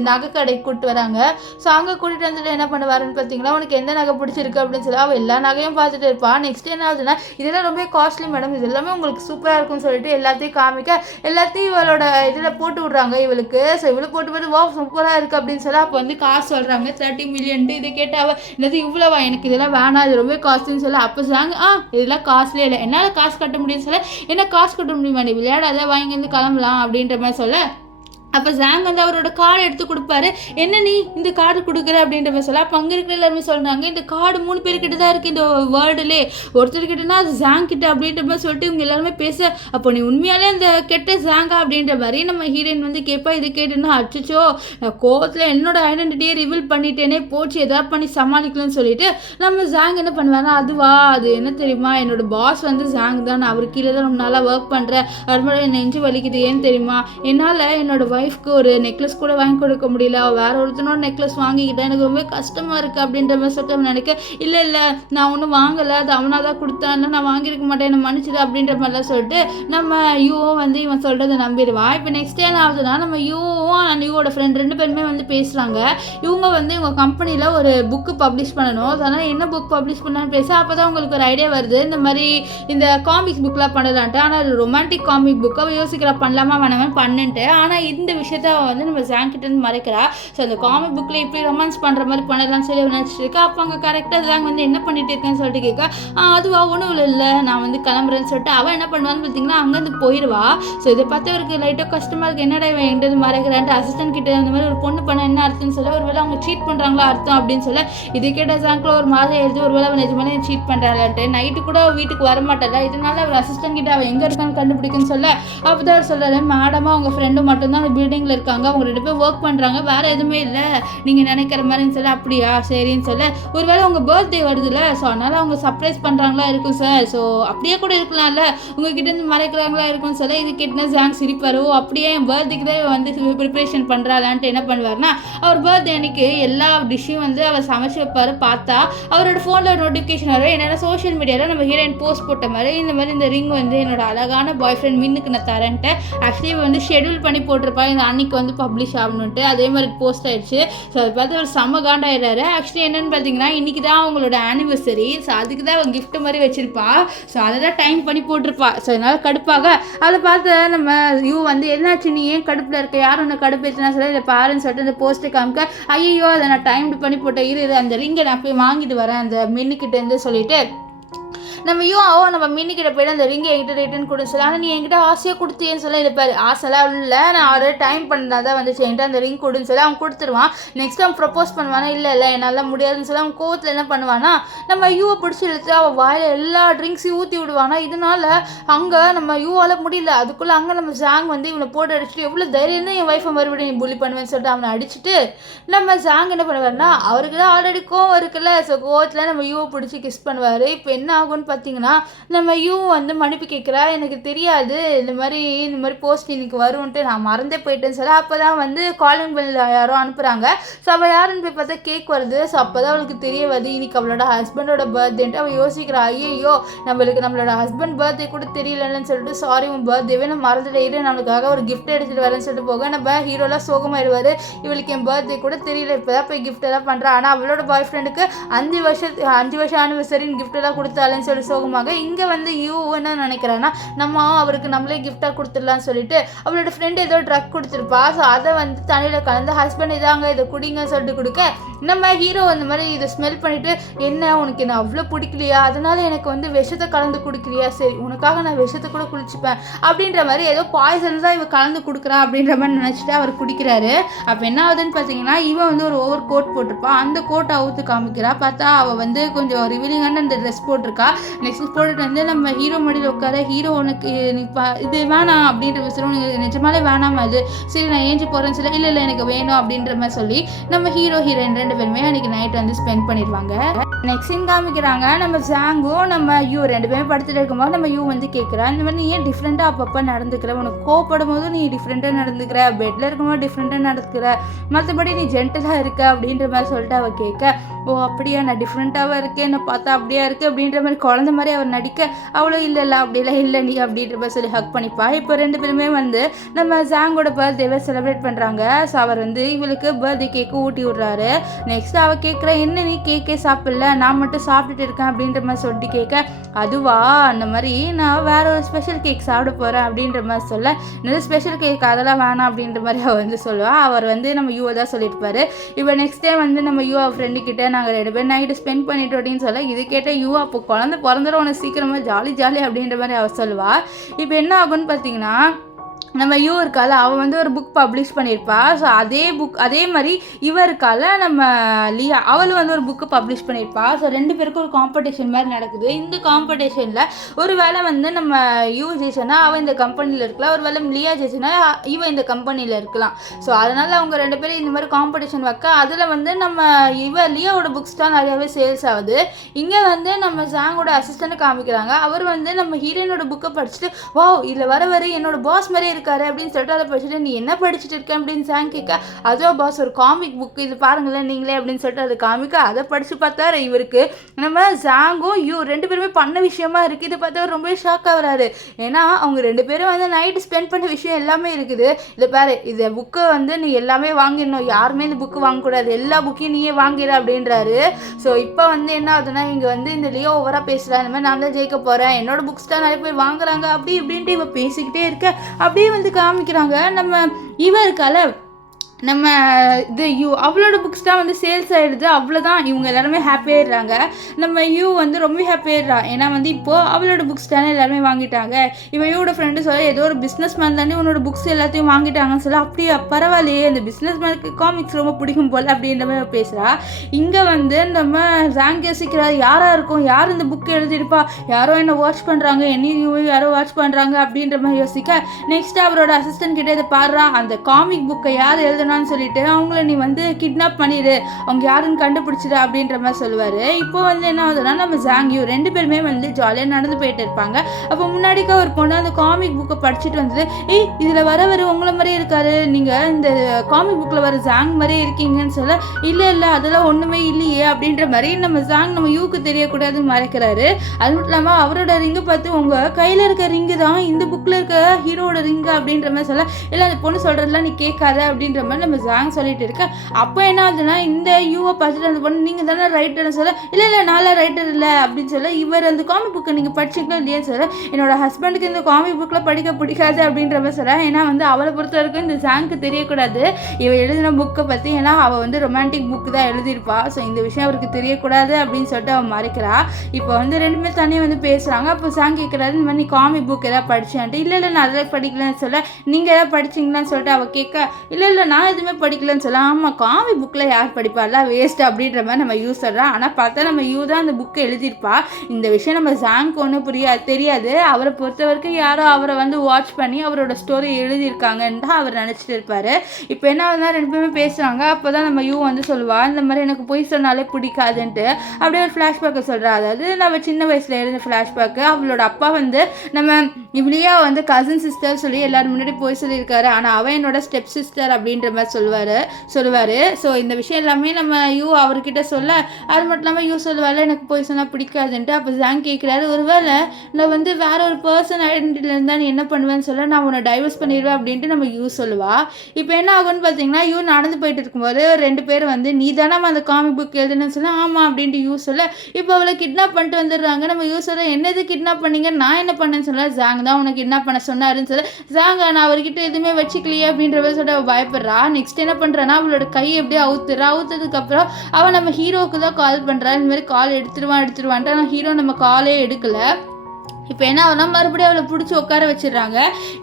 நகை கடைக்கு கூப்பிட்டு வராங்க. ஸோ அங்கே கூட்டிகிட்டு வந்துட்டு என்ன பண்ணுவாருன்னு பார்த்தீங்கன்னா, உனக்கு எந்த நகை பிடிச்சிருக்கு அப்படின்னு சொல்லி அவள் எல்லா நகையும் பார்த்துட்டு இருப்பான். நெக்ஸ்ட் என்ன ஆகுதுன்னா, இதெல்லாம் ரொம்ப காஸ்ட்லி மேடம், இது எல்லாமே உங்களுக்கு சூப்பராக இருக்கும்னு சொல்லிட்டு எல்லாத்தையும் காமிக்க, எல்லாத்தையும் இவளோட இதில் போட்டு விட்றாங்க இவளுக்கு. ஸோ இவ்வளோ போட்டு போட்டு வா சூப்பராக இருக்குது அப்படின்னு சொல்லி அப்போ வந்து காசு சொல்கிறாங்க 30 மில்லியன். இதை கேட்டால் என்னது இவ்வளோவா, எனக்கு இதெல்லாம் வேணாம், இது ரொம்ப காஸ்ட்லின்னு சொல்ல, அப்போ சாங்க இதெல்லாம் காஸ்ட்லியே இல்லை, என்னால் காசு கட்ட முடியும்னு சொல்ல, என்ன காசு கட்ட முடியுமா, நீ விளையாடாத வாங்கி வந்து கிளம்பலாம் அப்படின்ற மாதிரி சொல்ல, அப்போ ஜாங் வந்து அவரோட கார்டு எடுத்து கொடுப்பாரு. என்ன நீ இந்த கார்டு கொடுக்குற அப்படின்ற மாதிரி சொல்ல, அப்போ அங்கே இருக்கிற எல்லாருமே சொல்கிறாங்க இந்த கார்டு 3 பேர்கிட்ட தான் இருக்குது இந்த வேர்ல்டுலே, ஒருத்தர்கிட்டனா அது ஜாங் கிட்ட அப்படின்ற மாதிரி சொல்லிட்டு இவங்க எல்லாருமே பேச, அப்போ நீ உண்மையாலே அந்த கெட்ட ஜாங்கா அப்படின்ற மாதிரி நம்ம ஹீரோயின் வந்து கேட்பா. இது கேட்டுன்னா அச்சோ நான் கோவத்தில் என்னோட ஐடென்டிட்டியை ரிவீல் பண்ணிட்டேனே, போச்சு எதாவது பண்ணி சமாளிக்கலாம்னு சொல்லிட்டு நம்ம ஜாங் என்ன பண்ணுவாங்க, அதுவா அது என்ன தெரியுமா, என்னோட பாஸ் வந்து ஜாங் தான், நான் அவர் கீழே தான் ரொம்ப நாளாக ஒர்க் பண்ணுறேன், அது மாதிரி நெஞ்சு வலிக்குது, ஏன்னு தெரியுமா, என்னால் என்னோட வைஃப்க்கு ஒரு நெக்லஸ் கூட வாங்கி கொடுக்க முடியல, வேற ஒருத்தனோட நெக்லஸ் வாங்கிக்கிட்டேன், எனக்கு ரொம்ப கஷ்டமாக இருக்குது அப்படின்ற மாதிரி சொல்லிட்டு நினைக்க, இல்லை நான் ஒன்றும் வாங்கலை, அது அவனாக தான் கொடுத்தான்னு, நான் வாங்கியிருக்க மாட்டேன், என்னை மன்னிச்சிடு அப்படின்ற மாதிரிலாம் சொல்லிட்டு நம்ம யூவும் வந்து இவன் சொல்கிறத நம்பிடுவா. இப்போ நெக்ஸ்ட் என்ன ஆகுதுன்னா, நம்ம யூவும் அண்ட் யூவோட ஃப்ரெண்ட் 2 பேருமே வந்து பேசுகிறாங்க. இவங்க வந்து இவங்க கம்பெனியில் ஒரு புக்கு பப்ளிஷ் பண்ணணும், அதனால் என்ன புக் பப்ளிஷ் பண்ணான்னு பேச, அப்போ தான் உங்களுக்கு ஒரு ஐடியா வருது, இந்த மாதிரி இந்த காமிக்ஸ் புக்கெலாம் பண்ணலான்ட்டு. ஆனால் அது ரொமான்டிக் காமிக் புக்கு அவள் யோசிக்கிறா பண்ணலாமா வேணாமல் பண்ணுன்ட்டு. ஆனால் இந்த விஷயத்த வந்து நம்ம ஜாங் கிட்ட இருந்து மறைக்கிறா. ஸோ அந்த காமிக் புக்கில் இப்படி ரொமான்ஸ் பண்ணுற மாதிரி பண்ணலாம்னு சொல்லி நினச்சிட்டு இருக்கா. அப்போ அங்கே கரெக்டாக ஜாங் வந்து என்ன பண்ணிட்டு இருக்கேன்னு சொல்லிட்டு கேட்க, அதுவா ஒன்றும் இல்லை நான் வந்து கிளம்புறேன்னு சொல்லிட்டு அவன் என்ன பண்ணுவான்னு பார்த்தீங்கன்னா அங்கேருந்து போயிடுவா. ஸோ இதை பார்த்து அவருக்கு லைட்டாக கஷ்டமாக இருக்குது, என்னடா இவன் எங்கிட்ட மறைக்கிறான்ட்டு அசிஸ்டன்ட் கிட்ட இந்த மாதிரி ஒரு பொண்ணு பண்ண என்ன அர்த்தம்னு சொல்ல, ஒரு வேளை அவங்க சீட் பண்ணுறாங்களா அர்த்தம் அப்படின்னு சொல்ல, இது கேட்ட ஜாங்கில் ஒரு மாதிரி எழுதி ஒரு வேளை அவன் நிஜமாலே சீட் பண்ணுறாங்கன்ட்டு. நைட்டு கூட வீட்டுக்கு வரமாட்டல, இதனால அவர் அசிஸ்டன்ட் கிட்ட அவன் எங்கே இருக்கான்னு கண்டுபிடிக்குன்னு சொல்ல, அப்போ தான் அவர் சொல்கிறாரு மேடமாக அவங்க ஃப்ரெண்டு மட்டும்தான் அந்த பில்டிங்கில் இருக்காங்க, அவங்க 2 பேரும் ஒர்க் பண்ணுறாங்க, வேறு எதுவுமே இல்லை நீங்கள் நினைக்கிற மாதிரின்னு சொல்ல. அப்படியா சரின்னு சொல்ல, ஒருவேளை உங்கள் பர்த்டே வருதுல்ல, ஸோ அதனால் அவங்க சர்ப்ரைஸ் பண்ணுறாங்களா இருக்கும் சார், ஸோ அப்படியே கூட இருக்கலாம்ல, உங்ககிட்ட இருந்து மறைக்கிறாங்களா இருக்கும்னு சொல்ல. இது கேட்டுனா ஜாங் சிரிப்பார். அப்படியே என் பர்த்டேக்கு தான் வந்து ப்ரிப்ரேஷன் பண்ணுறாளான்ட்டு என்ன பண்ணுவார்னா, அவர் பர்த்டே அன்னைக்கு எல்லா டிஷ்ஷையும் வந்து அவர் சமைச்சு வைப்பார். பார்த்தா அவரோட ஃபோனில் ஒரு நோட்டிஃபிகேஷன் வரும், என்னென்னா சோஷியல் மீடியாவில் நம்ம ஹீரோயின் போஸ்ட் போட்ட மாதிரி இந்த மாதிரி இந்த ரிங் வந்து என்னோட அழகான பாய் ஃப்ரெண்ட் மின்னுக்கு நான் தரேன்ட்டு ஆக்சுவலி வந்து ஷெடியூல் பண்ணி போட்டிருப்பா இந்த அன்னைக்கு வந்து பப்ளிஷ் ஆகணுன்ட்டு. அதே மாதிரி போஸ்ட் ஆயிடுச்சு. ஸோ அதை பார்த்து அவர் செம்ம காண்டாயிடுறாரு. ஆக்சுவலி என்னென்னு பார்த்தீங்கன்னா இன்றைக்கி தான் அவங்களோட ஆனிவர்சரி, ஸோ அதுக்கு தான் அவன் கிஃப்ட் மாதிரி வச்சிருப்பா. ஸோ அதை தான் டைம் பண்ணி போட்டிருப்பா. ஸோ அதனால் கடுப்பாக அதை பார்த்து நம்ம வந்து என்னாச்சு நீ ஏன் கடுப்பில் இருக்க, யாரும் ஒன்று கடுப்பேற்றினா சொல்ல இதை பாருன்னு சொல்லிட்டு அந்த போஸ்ட்டை காமிக்க, ஐயோ அதை நான் டைம் பண்ணி போட்டேன், இரு அந்த ரிங்கை நான் போய் வாங்கிட்டு வரேன் அந்த மின்னுக்கிட்டேருந்து சொல்லிட்டு நம்ம நம்ம மின்னிக்கிட்ட போய்ட்டு அந்த ரிங்கை என்கிட்ட ரிட்டன் கொடுன்னு சொல்ல. ஆனால் நீ என்கிட்ட ஆசையாக கொடுத்தியேன்னு சொல்ல. இல்லை பாரு ஆசைலாம் இல்லை, நான் ஆல்ரெடி டைம் பண்ணா தான் வந்துச்சு, என்கிட்ட அந்த ரிங் கொடுன்னு சொல்லி அவன் கொடுத்துருவான். நெக்ஸ்ட் அவன் ப்ரப்போஸ் பண்ணுவானா, இல்லை என்னால் முடியாதுன்னு சொல்லி அவன் கோவத்தில் என்ன பண்ணுவானா, நம்ம யூவை பிடிச்சி இழுத்து அவள் வாயில் எல்லா ட்ரிங்க்ஸையும் ஊற்றி விடுவானா. இதனால அங்கே நம்ம யூவால் முடியல, அதுக்குள்ளே அங்கே நம்ம ஜாங் வந்து இவனை போட்டு அடிச்சுட்டு எவ்வளோ தைரியம் தான் என் ஒய்ஃபை மறுபடியும் நீ புள்ளி பண்ணுவேன்னு சொல்லிட்டு அவனை அடிச்சுட்டு நம்ம ஜாங் என்ன பண்ணுவார்னா, அவருக்கு தான் ஆல்ரெடி கோவம் இருக்குல்ல, ஸோ கோவத்தில் நம்ம யூவை பிடிச்சி கிஸ் பண்ணுவார். இப்போ என்ன ஆகும்னு பார்த்தீங்கன்னா நம்ம யூ வந்து மன்னிப்பு கேட்குறா, எனக்கு தெரியாது இந்த மாதிரி போஸ்ட் இன்னைக்கு வரும்ன்ட்டு நான் மறந்தே போயிட்டேன்னு சொல்ல. அப்போ தான் வந்து காலிங் பெல் யாரோ அனுப்புகிறாங்க. ஸோ அவள் யாருன்னு போய் பார்த்தா கேக் வருது. ஸோ அப்போ தான் அவளுக்கு தெரிய வருது இன்னைக்கு அவளோட ஹஸ்பண்டோட பர்த்டேன்ட்டு. அவள் யோசிக்கிறா, ஐயோ நம்மளோட ஹஸ்பண்ட் பர்த்டே கூட தெரியலன்னு சொல்லிட்டு, சாரி உன் பர்த்டேவே நான் மறந்துட்டு நம்மளுக்காக ஒரு கிஃப்ட் எடுத்துகிட்டு வரேன்னு சொல்லிட்டு போக நம்ம ஹீரோலாம் சோகமாயிடுவார். இவளுக்கு என் பர்த்டே கூட தெரியல, இப்போ தான் போய் கிஃப்ட் எல்லாம் பண்ணுறா. ஆனால் அவளோட பாய் ஃப்ரெண்டுக்கு 5 வருஷம் ஆனிவர்சரின்னு கிஃப்ட் எல்லாம் கொடுத்தாலேன்னு சொல்லி சோகமாக. இங்கே வந்து யூ என்ன நினைக்கிறான்னா, நம்ம அவருக்கு நம்மளே கிஃப்டாக கொடுத்துடலான்னு சொல்லிட்டு அவளோட ஃப்ரெண்டு ஏதோ ட்ரக் கொடுத்துருப்பா. ஸோ அதை வந்து தண்ணியில் கலந்து ஹஸ்பண்ட் இதாங்க இதை குடிங்கன்னு சொல்லிட்டு கொடுக்க, நம்ம ஹீரோ அந்த மாதிரி இதை ஸ்மெல் பண்ணிவிட்டு, என்ன உனக்கு என்ன அவ்வளோ பிடிக்கலையா, அதனால எனக்கு வந்து விஷத்தை கலந்து குடிக்கிறியா, சரி உனக்காக நான் விஷத்தை கூட குடிச்சுப்பேன் அப்படின்ற மாதிரி ஏதோ பாய்சன் தான் இவன் கலந்து கொடுக்குறான் அப்படின்ற மாதிரி நினச்சிட்டு அவர் குடிக்கிறாரு. அப்போ என்ன ஆகுதுன்னு பார்த்தீங்கன்னா, இவன் வந்து ஒரு ஓவர் கோட் போட்டிருப்பா, அந்த கோட்டை அவுத்து காமிக்கிறா. பார்த்தா அவள் வந்து கொஞ்சம் ரிவீலிங்கான அந்த ட்ரெஸ் போட்டிருக்கா. நெக்ஸ்ட் போட்டுட்டு வந்து நம்ம ஹீரோ மடியில் உட்கார, ஹீரோ உனக்கு இது வேணாம் அப்படின்ற மாதிரி சொல்லி, உனக்கு நிஜமாலே வேணாமா அது, சரி நான் ஏஞ்சி போகிறேன்னு சொல்லி, இல்லை எனக்கு வேணும் அப்படின்ற மாதிரி சொல்லி நம்ம ஹீரோயின் 2 பேருமே அன்றைக்கி நைட் வந்து ஸ்பெண்ட் பண்ணிடுவாங்க. நெக்ஸ்ட் சீன் காமிக்கிறாங்க, நம்ம ஜாங்கும் நம்ம யூ 2 பேரும் படுத்துட்டு இருக்கும்போது நம்ம யூ வந்து கேட்குறா, இந்த மாதிரி நீ ஏன் டிஃப்ரெண்ட்டாக அப்பப்போ நடந்துக்கிற, உனக்கு கோவப்படும் போது நீ டிஃப்ரெண்ட்டாக நடந்துக்கிற, பெட்டில் இருக்கும்போது டிஃப்ரெண்ட்டாக நடந்துக்கிற, மற்றபடி நீ ஜென்டலாக இருக்க அப்படின்ற மாதிரி சொல்லிட்டு அவள் கேட்க, ஓ அப்படியா நான் டிஃப்ரெண்ட்டாக இருக்கேன், என்னை பார்த்தா அப்படியா இருக்குது அப்படின்ற மாதிரி குழந்த மாதிரி அவர் நடிக்க, அவ்வளோ இல்லை அப்படிலாம் இல்லை நீ அப்படின்ற மாதிரி சொல்லி ஹக் பண்ணிப்பா. இப்போ 2 பேருமே வந்து நம்ம ஜாங்கோட பர்த்டேவை செலிப்ரேட் பண்ணுறாங்க. ஸோ அவர் வந்து இவளுக்கு பர்த்டே கேக்கு ஊட்டி விட்றாரு. நெக்ஸ்ட் அவள் கேட்குற, என்ன நீ கேக்கே சாப்பிடல, நான் மட்டும் சாப்பிட்டுட்டு இருக்கேன் அப்படின்ற மாதிரி சொல்லிட்டு கேட்க, அதுவா அந்த மாதிரி நான் வேற ஒரு ஸ்பெஷல் கேக் சாப்பிட போகிறேன் அப்படின்ற மாதிரி சொல்ல, என்னது ஸ்பெஷல் கேக் அதெல்லாம் வேணாம் அப்படின்ற மாதிரி அவள் வந்து சொல்லுவாள். அவர் வந்து நம்ம யூவை தான் சொல்லியிருப்பாரு. இப்போ நெக்ஸ்ட் டைம் வந்து நம்ம யூ அவர் ஃப்ரெண்டு கிட்டே நாங்கள் 2 பேரும் நைட்டு ஸ்பெண்ட் பண்ணிட்டோம் அப்படின்னு சொல்ல, இது கேட்ட யூ அப்போ குழந்தை பிறந்துடும் உனக்கு சீக்கிரமாக ஜாலி அப்படின்ற மாதிரி அவள் சொல்லுவாள். இப்போ என்ன ஆகுன்னு பார்த்தீங்கன்னா, நம்ம யூ இருக்கால அவள் வந்து ஒரு புக் பப்ளிஷ் பண்ணியிருப்பா. ஸோ அதே மாதிரி இவ இருக்கால நம்ம லியா, அவளும் வந்து ஒரு புக்கு பப்ளிஷ் பண்ணியிருப்பா. ஸோ 2 பேருக்கும் ஒரு காம்படிஷன் மாதிரி நடக்குது. இந்த காம்படிஷனில் ஒரு வேளை வந்து நம்ம யூ ஜெயிச்சனா அவள் இந்த கம்பெனியில் இருக்கலாம், ஒரு வேளை லியா ஜெயிச்சனா இவன் இந்த கம்பெனியில் இருக்கலாம். ஸோ அதனால் அவங்க 2 பேரும் இந்த மாதிரி காம்படிஷன் வைக்க, அதில் வந்து நம்ம லியாவோட புக்ஸ் தான் நிறையாவே சேல்ஸ் ஆகுது. இங்கே வந்து நம்ம ஜாங்கோட அசிஸ்டண்ட்டை காமிக்கிறாங்க. அவர் வந்து நம்ம ஹீரோயினோட புக்கை படிச்சுட்டு, வா இதில் வர என்னோட பாஸ் மாதிரி இருக்காரு அப்படின்னு சொல்லிட்டு அதை படிச்சுட்டு, நீ என்ன படிச்சுட்டு இருக்க அப்படின்னு ஜாங் கேட்க, அதோ பாஸ் ஒரு காமிக் புக் இது பாருங்களேன் நீங்களே அப்படின்னு சொல்லிட்டு அதை காமிக்க, அதை படிச்சு பார்த்தா இவருக்கு நம்ம ஜாங்கும் யூ 2 பேருமே பண்ண விஷயமா இருக்குது. இதை பார்த்தா ரொம்ப ஷாக் ஆகுறாரு. ஏன்னா அவங்க 2 பேரும் வந்து நைட்டு ஸ்பெண்ட் பண்ண விஷயம் எல்லாமே இருக்குது. இதை பாரு, இந்த புக்கை வந்து நீ எல்லாமே வாங்கிடணும், யாருமே இந்த புக்கு வாங்கக்கூடாது, எல்லா புக்கையும் நீயே வாங்கிட அப்படின்றாரு. ஸோ இப்போ வந்து என்ன ஆகுதுன்னா, இங்கே வந்து இந்த லியோ ஓவராக பேசுகிறா, இந்த மாதிரி நான் தான் ஜெயிக்க போகிறேன், என்னோட புக்ஸ் தான் நிறைய பேர் வாங்குறாங்க அப்படி இப்படின்ட்டு இவ பேசிக்கிட்டே இருக்க. அப்படியே வந்து காமிக்கிறாங்க நம்ம இவ இருக்கால நம்ம இது யூ அவளோட புக்ஸ் தான் வந்து சேல்ஸ் ஆகிடுது. அவ்வளோதான், இவங்க எல்லாருமே ஹாப்பியாகிடுறாங்க. நம்ம யூ வந்து ரொம்ப ஹாப்பியாகிடுறா. ஏன்னா வந்து இப்போது அவளோட புக்ஸ் தானே எல்லாருமே வாங்கிட்டாங்க. இவன் யூவோட ஃப்ரெண்டு சொல்ல ஏதோ ஒரு பிஸ்னஸ் மேன் தானே உன்னோட புக்ஸ் எல்லாத்தையும் வாங்கிட்டாங்கன்னு சொல்ல, அப்படியே பரவாயில்லையே அந்த பிஸ்னஸ் மேனுக்கு காமிக்ஸ் ரொம்ப பிடிக்கும் போல் அப்படின்ற மாதிரி பேசுகிறா. இங்கே வந்து நம்ம ஜாங் யோசிக்கிறா, யாராக இருக்கும், யார் இந்த புக் எழுதியிருப்பா, யாரோ என்ன வாட்ச் பண்ணுறாங்க, என்னையும் யாரோ வாட்ச் பண்ணுறாங்க அப்படின்ற மாதிரி யோசிக்க, நெக்ஸ்ட் அவரோட அசிஸ்டன்ட் கிட்டே இதை பாடுறா, அந்த காமிக் புக்கை யார் எழுதுனான்னு சொல்லிட்டு அவங்கள நீ வந்து கிட்னாப் பண்ணிடு, அவங்க யாருன்னு கண்டுபிடிச்சிடு அப்படின்ற மாதிரி சொல்லுவார். இப்போ வந்து என்ன ஆகுதுன்னா நம்ம ஜாங் யூ 2 பேருமே வந்து ஜாலியாக நடந்து போயிட்டு இருப்பாங்க. அப்போ முன்னாடிக்கா ஒரு பொண்ணு அந்த காமிக் புக்கை படிச்சுட்டு வந்தது, இதில் வர உங்களை மாதிரியே இருக்காரு, நீங்கள் இந்த காமிக் புக்கில் வர ஜாங் மாதிரியே இருக்கீங்கன்னு சொல்ல, இல்லை அதெல்லாம் ஒன்றுமே இல்லையே அப்படின்ற மாதிரி நம்ம ஜாங் நம்ம யூக்கு தெரியக்கூடாதுன்னு மறைக்கிறாரு. அது மட்டும் இல்லாமல் அவரோட ரிங்கை பார்த்து உங்கள் கையில் இருக்க ரிங்கு தான் இந்த புக்கில் இருக்க ஹீரோட ரிங்கு அப்படின்ற மாதிரி சொல்ல, இல்லை அந்த பொண்ணு சொல்கிறதுலாம் நீ கேட்காத அப்படின்ற மாதிரி நம்ம ஜாங் சொல்லிட்டு இருக்க. அப்போ என்ன ஆகுதுன்னா இந்த யூவை பார்த்துட்டு அந்த பொண்ணு நீங்கள் தானே ரைட்டர்னு சொல்ல, இல்லை நான்லாம் ரைட்டர் இல்லை அப்படின்னு சொல்ல, இவர் அந்த காமிக் புக்கை நீங்கள் படிச்சிங்களா இல்லையான்னு சொல்ல, என்னோட ஹஸ்பண்டுக்கு இந்த காமிக் புக்கில் படிக்க பிடிக்காது அப்படின்ற மாதிரி சொல்ல. ஏன்னா வந்து அவளை பொறுத்த வரைக்கும் இந்த ஜாங்க்கு தெரியக்கூடாது இவ எழுதின புக்கை பற்றி, ஏன்னா அவள் வந்து ரொமான்டிக் புக்கு தான் எழுதியிருப்பா. ஸோ இந்த விஷயம் அவருக்கு தெரியக்கூடாது அப்படின்னு சொல்லிட்டு அவன் மறைக்கிறா. இப்போ வந்து 2 பேர் தனியாக வந்து பேசுகிறாங்க. அப்போ ஜாங் கேட்குறாரு, இந்த மாதிரி நீ காமிக் புக் எதாவது படிச்சான்ட்டு. இல்லை நான் அதெல்லாம் படிக்கலன்னு சொல்ல, நீங்கள் எதாவது படிச்சிங்களான்னு சொல்லிட்டு அவள் கேட்க, இல்லை நான் எதுவுமே படிக்கலன்னு சொல்ல, ஆமாம் காமிக் புக்கில் யார் படிப்பார்ல வேஸ்ட் அப்படின்ற மாதிரி நம்ம யூ சொல்கிறா. ஆனால் பார்த்தா நம்ம யூ தான் அந்த புக்கை எழுதியிருப்பா. இந்த விஷயம் நம்ம ஜாங்க்கு ஒன்றும் தெரியாது. அவரை பொறுத்த வரைக்கும் யாரோ அவரை வந்து வாட்ச் பண்ணி அவரோட ஸ்டோரி எழுதியிருக்காங்கன்னு தான் அவர் நினச்சிட்டு இருப்பார். இப்போ என்ன ஆகுதுன்னா 2 பேருமே பேசுகிறாங்க. அப்போ தான் நம்ம யூ வந்து சொல்லுவா, இந்த மாதிரி எனக்கு பொய் சொன்னாலே பிடிக்காதுன்ட்டு அப்படியே ஒரு ஃப்ளாஷ்பேக்கை சொல்கிறா. அதாவது நம்ம சின்ன வயசில் எழுந்த ஃப்ளாஷ்பேக்கு. அவளோட அப்பா வந்து நம்ம இவளையா வந்து கசின் சிஸ்டர் சொல்லி எல்லோரும் முன்னாடி போய் சொல்லியிருக்காரு, ஆனால் அவன் என்னோட ஸ்டெப் சிஸ்டர் அப்படின்ற மாதிரி சொல்லுவார். ஸோ இந்த விஷயம் எல்லாமே நம்ம யூ அவர்கிட்ட சொல்ல, அது மட்டும் இல்லாமல் யூ சொல்லுவாள் எனக்கு போய் சொன்னால் பிடிக்காதுன்ட்டு. அப்போ ஜாங் கேட்குறாரு, ஒருவேளை நான் வந்து வேற ஒரு பர்சன் ஐடென்டிட்டியில் இருந்தால் நீ என்ன பண்ணுவேன்னு சொல்ல, நான் உன்னை டைவர்ஸ் பண்ணிடுவேன் அப்படின்ட்டு நம்ம யூ சொல்லுவா. இப்போ என்ன ஆகும்னு பார்த்தீங்கன்னா யூ நடந்து போயிட்டு இருக்கும்போது 2 பேர் வந்து நீ தானே அந்த காமிக் புக் எழுதுன்னு சொல்ல, ஆமாம் அப்படின்ட்டு யூ சொல்ல, இப்போ அவளை கிட்னாப் பண்ணிட்டு வந்துடுறாங்க. நம்ம யூ சொல்ல, என்னது கிட்னாப் பண்ணீங்க, நான் என்ன பண்ணேன்னு சொல்ல, ஜாங் தான் உனக்கு கிட்னாப் பண்ண சொன்னாருன்னு சொல்ல, ஜாங் நான் அவர்கிட்ட எதுவுமே வச்சுக்கலையே அப்படின்ற மாதிரி சொல்லிட்டு அவள் பயப்படுறா. நெக்ஸ்ட் என்ன பண்ணுறான்னா அவளோட கையை எப்படியே அவுத்ததுக்கப்புறம் அவன் நம்ம ஹீரோவுக்கு தான் கால் பண்ணுறா. இந்த மாதிரி கால் எடுத்துருவான்ட்டு ஆனால் ஹீரோ நம்ம காலே எடுக்கலை. இப்போ என்ன ஆகுனா மறுபடியும் அவளை பிடிச்சி உட்கார வச்சிடுறாங்க.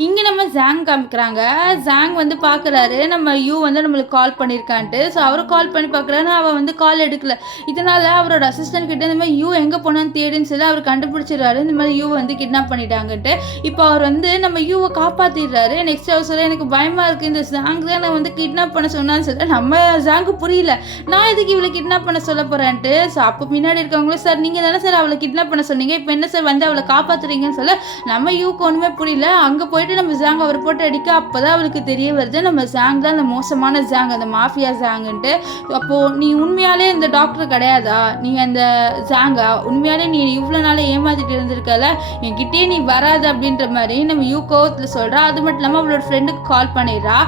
இங்கே நம்ம ஜாங் காமிக்கிறாங்க. ஜாங் வந்து பார்க்குறாரு நம்ம யூ வந்து நம்மளுக்கு கால் பண்ணியிருக்கான்ட்டு. ஸோ அவரை கால் பண்ணி பார்க்குறாரு, அவள் வந்து கால் எடுக்கல. இதனால் அவரோட அசிஸ்டன்ட் கிட்டே இந்த மாதிரி யூ எங்கே போனான்னு தேடின்னு சொல்லி அவர் கண்டுபிடிச்சிடுறாரு, இந்த மாதிரி யூ வந்து கிட்னாப் பண்ணிட்டாங்கன்ட்டு. இப்போ அவர் வந்து நம்ம யூவை காப்பாற்றிடுறாரு. நெக்ஸ்ட் அவர் சொல்ல, எனக்கு பயமாக இருக்குது, இந்த ஜாங் தான் நான் வந்து கிட்னாப் பண்ண சொன்னான்னு சொல்ல, நம்ம ஜாங்கு புரியல, நான் எதுக்கு இவளை கிட்னாப் பண்ண சொல்ல போகிறேன்ட்டு. ஸோ அப்போ பின்னாடி இருக்கவங்களும், சார் நீங்கள் தானே சார் அவளை கிட்னாப் பண்ண சொன்னீங்க, இப்போ என்ன சார் வந்து அவளை காப்பாற்றுறீங்கன்னு சொல்ல, நம்ம யூக்கு ஒன்றுமே புரியல. அங்கே போயிட்டு நம்ம ஜாங் அவர் போட்டு அடிக்க, அப்போ தான் அவளுக்கு தெரிய வருது நம்ம ஜாங் தான் அந்த மோசமான ஜாங், அந்த மாஃபியா ஜாங்குன்ட்டு. அப்போது நீ உண்மையாலே இந்த டாக்டர் கிடையாதா, நீ அந்த ஜாங்கா, உண்மையாலே நீ இவ்வளோ நாள் ஏமாத்திட்டு இருந்திருக்கல, என்கிட்டயே நீ வராது அப்படின்ற மாதிரி நம்ம யூ கோவத்தில் சொல்கிறா. அது மட்டும் இல்லாமல் அவளோட ஃப்ரெண்டுக்கு கால் பண்ணிடுறா.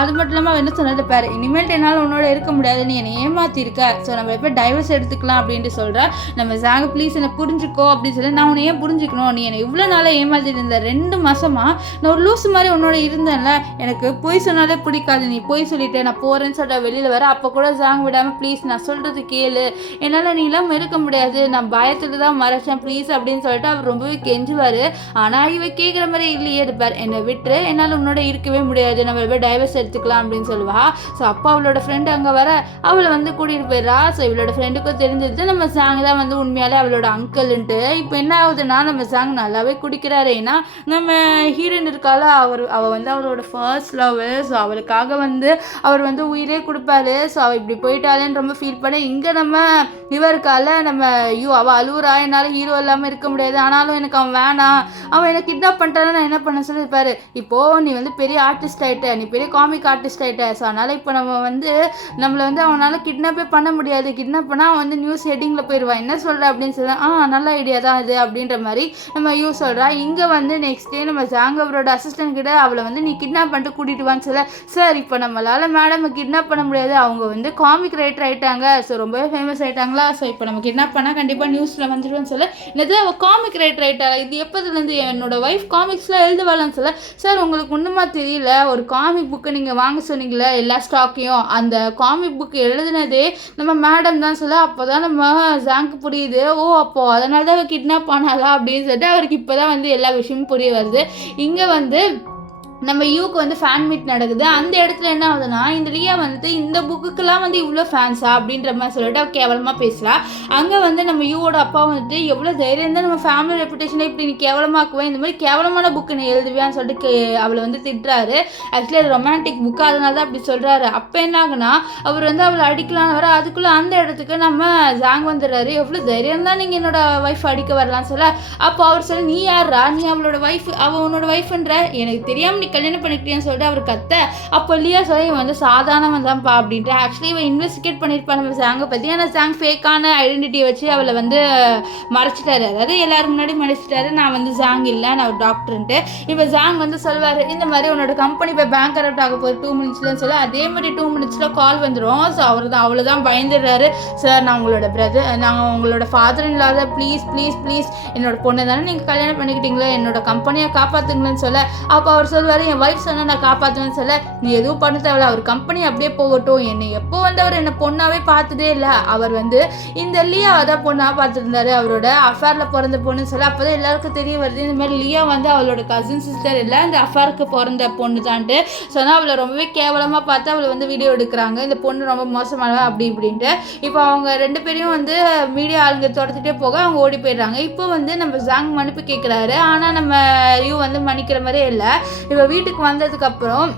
அது மட்டும் இல்லாமல் அவள் என்ன சொன்னது பாரு, இனிமேல் என்னால் உன்னோட இருக்க முடியாது, நீ என்னை ஏமாத்திருக்க, ஸோ நம்ம எப்போ டைவர்ஸ் எடுத்துக்கலாம் அப்படின்ட்டு சொல்கிறா. நம்ம ஜாங் ப்ளீஸ் என்னை புரிஞ்சுக்கோ அப்படின்னு சொல்லி, நான் உன்னை ஏன் புரிஞ்சுக்கணும், நீ என்னை இவ்வளோ நாளாக ஏமாத்திட்டு இருந்த, 2 மாதமாக நான் ஒரு லூஸ் மாதிரி உன்னோட இருந்தேன்ல, எனக்கு பொய் சொன்னாலே பிடிக்காது, நீ பொய் சொல்லிட்டு நான் போகிறேன்னு சொல்லிட்டு வெளியில் வர. அப்போ கூட ஜாங் விடாமல் ப்ளீஸ் நான் சொல்கிறது கேளு, என்னால் நீ இல்லாமல் இருக்க முடியாது, நான் பயத்தில் தான் மறைச்சேன் ப்ளீஸ் அப்படின்னு சொல்லிட்டு அவர் ரொம்பவே கெஞ்சுவார். ஆனால் இவ கேட்குற மாதிரி இல்லையே இருப்பார், என்னை விட்டு என்னால் உன்னோட இருக்கவே முடியாது, நம்ம போய் டைவர்ஸ் எடுத்துக்கலாம் அப்படின்னு சொல்லுவா. ஸோ அப்போ அவளோட ஃப்ரெண்டு அங்கே வர அவளை வந்து கூட்டிகிட்டு போயிடுறா. ஸோ இவளோட ஃப்ரெண்டுக்கும் தெரிஞ்சது நம்ம ஜாங் தான் வந்து உண்மையாலே அவளோட அங்கிள்ன்ட்டு. இப்போ என்ன ஆகுதுன்னா நம்ம ஜாங் நல்லாவே குடிக்கிறாரு. ஏன்னா நம்ம ஹீரோயின் இருக்கால, அவள் வந்து அவரோட ஃபர்ஸ்ட் லவ். ஸோ அவளுக்காக வந்து அவர் வந்து உயிரே கொடுப்பாரு. ஸோ அவள் இப்படி போயிட்டாலேன்னு ரொம்ப ஃபீல் பண்ண, இங்கே நம்ம இவருக்கால நம்ம அவள் அழுவுறா, என்னால் ஹீரோ இல்லாமல் இருக்க முடியாது, ஆனாலும் எனக்கு அவன் வேணாம், அவன் எனக்கு கிட்னாப் பண்ணிட்டாலும் நான் என்ன பண்ண சொல்லியிருப்பாரு, இப்போது நீ வந்து பெரிய ஆர்டிஸ்ட் ஆகிட்ட, நீ பெரிய காமிக் ஆர்டிஸ்ட் ஆகிட்ட, ஸோ அதனால் இப்போ நம்ம வந்து நம்மளை வந்து அவனால் கிட்னாப்பே பண்ண முடியாது, கிட்னாப் பண்ணால் அவன் வந்து நியூஸ் ஹெட்டிங்கில் போயிடுவான், என்ன சொல்கிற அப்படின்னு சொல்ல, நல்ல ஐடியா தான் இது அப்படின்ற மாதிரி நம்ம யூ சொல்கிறா. இங்கே வந்து நெக்ஸ்ட் டே நம்ம ஜாங் அவரோட அசிஸ்டன்ட் கிட்ட அவளை வந்து நீ கிட்னாப் பண்ணிட்டு கூட்டிகிட்டு வான்னு சொல்ல, சார் இப்போ நம்மளால் மேடம் கிட்னாப் பண்ண முடியாது, அவங்க வந்து காமிக் ரைட்டர் ஆகிட்டாங்க, ஸோ ரொம்பவே ஃபேமஸ் ஆகிட்டாங்களா, ஸோ இப்போ நம்ம கிட்னாப் பண்ணால் கண்டிப்பாக நியூஸில் வந்துடுவேன்னு சொல்ல, என்னது அவள் காமிக் ரைட்டர் ஆகிட்டாளா, இது எப்போதுலேருந்து என்னோட ஒய்ஃப் காமிக்ஸ்லாம் எழுதுவாளான்னு சொல்ல, சார் உங்களுக்கு ஒன்றுமா தெரியல, ஒரு காமிக் புக்கு நீங்கள் வாங்க சொன்னீங்களே எல்லா ஸ்டாக்கையும், அந்த காமிக் புக்கு எழுதுனதே நம்ம மேடம் தான் சொல்ல, அப்போ தான் நம்ம ஜாங்க்கு புரியுது, ஓ அப்போது அதனால தான் அவள் கிட்னாப் பண்ணாளா அப்படின்னு சொல்லிட்டு அவருக்கு இப்போ தான் வந்து எல்லா விஷயமும் புரிய வருது. இங்கே வந்து நம்ம யூக்கு வந்து ஃபேன் மீட் நடக்குது. அந்த இடத்துல என்ன ஆகுதுன்னா, இந்த லியா வந்துட்டு இந்த புக்குக்கெல்லாம் வந்து இவ்வளோ ஃபேன்ஸா அப்படின்ற மாதிரி சொல்லிட்டு அவள் கேவலமாக பேசுகிறா. அங்கே வந்து நம்ம யூவோட அப்பா வந்துட்டு எவ்வளோ தைரியம் தான் நம்ம ஃபேமிலி ரெப்புடேஷனை இப்படி நீ கேவலமாக்குவேன், இந்த மாதிரி கேவலமான புக்கு நீ எழுதுவியான்னு சொல்லிட்டு அவளை வந்து திட்டுறாரு. ஆக்சுவலி அது ரொமான்டிக் புக்கு, அதனால தான் அப்படி சொல்கிறாரு. அப்போ என்ன ஆகுனா, அவர் வந்து அவளை அடிக்கலான்னு வர, அதுக்குள்ளே அந்த இடத்துக்கு நம்ம ஜாங் வந்துடுறாரு. எவ்வளோ தைரியம் தான் நீங்கள் என்னோட ஒய்ஃப் அடிக்க வரலான்னு சொல்ல, அப்போ அவர் சொல்ல, நீ யாரா, நீ அவளோட ஒய்ஃப், அவள் உன்னோட ஒய்ஃப்ன்ற, எனக்கு தெரியாமல் நீ கல்யாணம் பண்ணிக்கிட்டேன்னு சொல்லிட்டு அவர் கத்த, அப்போ லியா சொல்ல இவன் வந்து சாதாரணவன் தான்ப்பா அப்படின்ட்டு. ஆக்சுவலி இவன் இன்வெஸ்டிகேட் பண்ணியிருப்பா நம்ம ஜாங்கை பற்றி, ஆனால் ஜாங் ஃபேக்கான ஐடென்டிட்டியை வச்சு அவளை வந்து மறைச்சிட்டாரு, அதாவது எல்லாரும் முன்னாடி மறைச்சிட்டாரு, நான் வந்து ஜாங் இல்லை, நான் ஒரு டாக்டர்ன்ட்டு. இப்போ ஜாங் வந்து சொல்வார், இந்த மாதிரி உன்னோட கம்பெனி இப்போ பேங்க் கரப்ட் ஆக போகுது 2 மினிட்ஸ்லன்னு சொல்லி, அதே மாதிரி 2 மினிட்ஸில் கால் வந்துடும். ஸோ அவர் தான் அவ்வளோதான் பயந்துடுறாரு. சார் நான் உங்களோட பிரதர், நாங்கள் உங்களோட ஃபாதர் இல்லாத, ப்ளீஸ் ப்ளீஸ் ப்ளீஸ் என்னோட பொண்ணை தானே நீங்கள் கல்யாணம் பண்ணிக்கிட்டீங்களே, என்னோட கம்பெனியை காப்பாற்றுங்களேன்னு சொல்ல, அப்போ அவர் சொல்வார், என் ஒய்ஃப் சொன்னால் நான் காப்பாற்றுவேன்னு சொல்ல, நீ எதுவும் பண்ண தேவையில்ல, அவர் கம்பெனி அப்படியே போகட்டும், என்னை எப்போ வந்து அவர் என்னை பொண்ணாவே பார்த்ததே இல்லை, அவர் வந்து இந்த லியாவை தான் பொண்ணாக பார்த்துருந்தாரு, அவரோட அஃபேரில் பிறந்த பொண்ணுன்னு சொல்ல, அப்போ தான் எல்லாருக்கும் தெரிய வருது இந்த மாதிரி லியா வந்து அவளோட கசின் சிஸ்டர் இல்லை, இந்த அஃபேருக்கு பிறந்த பொண்ணு தான்ட்டு. ஸோ ஆனால் அவளை ரொம்பவே கேவலமாக பார்த்து அவளை வந்து வீடியோ எடுக்கிறாங்க, இந்த பொண்ணு ரொம்ப மோசமானவ அப்படி இப்படின்ட்டு. இப்போ அவங்க 2 பேரையும் வந்து மீடியா ஆளுங்க துரத்துட்டே போக அவங்க ஓடி போயிடுறாங்க. இப்போ வந்து நம்ம ஜாங் மன்னிப்பு கேட்குறாரு, ஆனால் நம்ம யூ வந்து மன்னிக்கிற மாதிரியே இல்லை. இப்போ வீட்டுக்கு வந்ததுக்கப்புறம்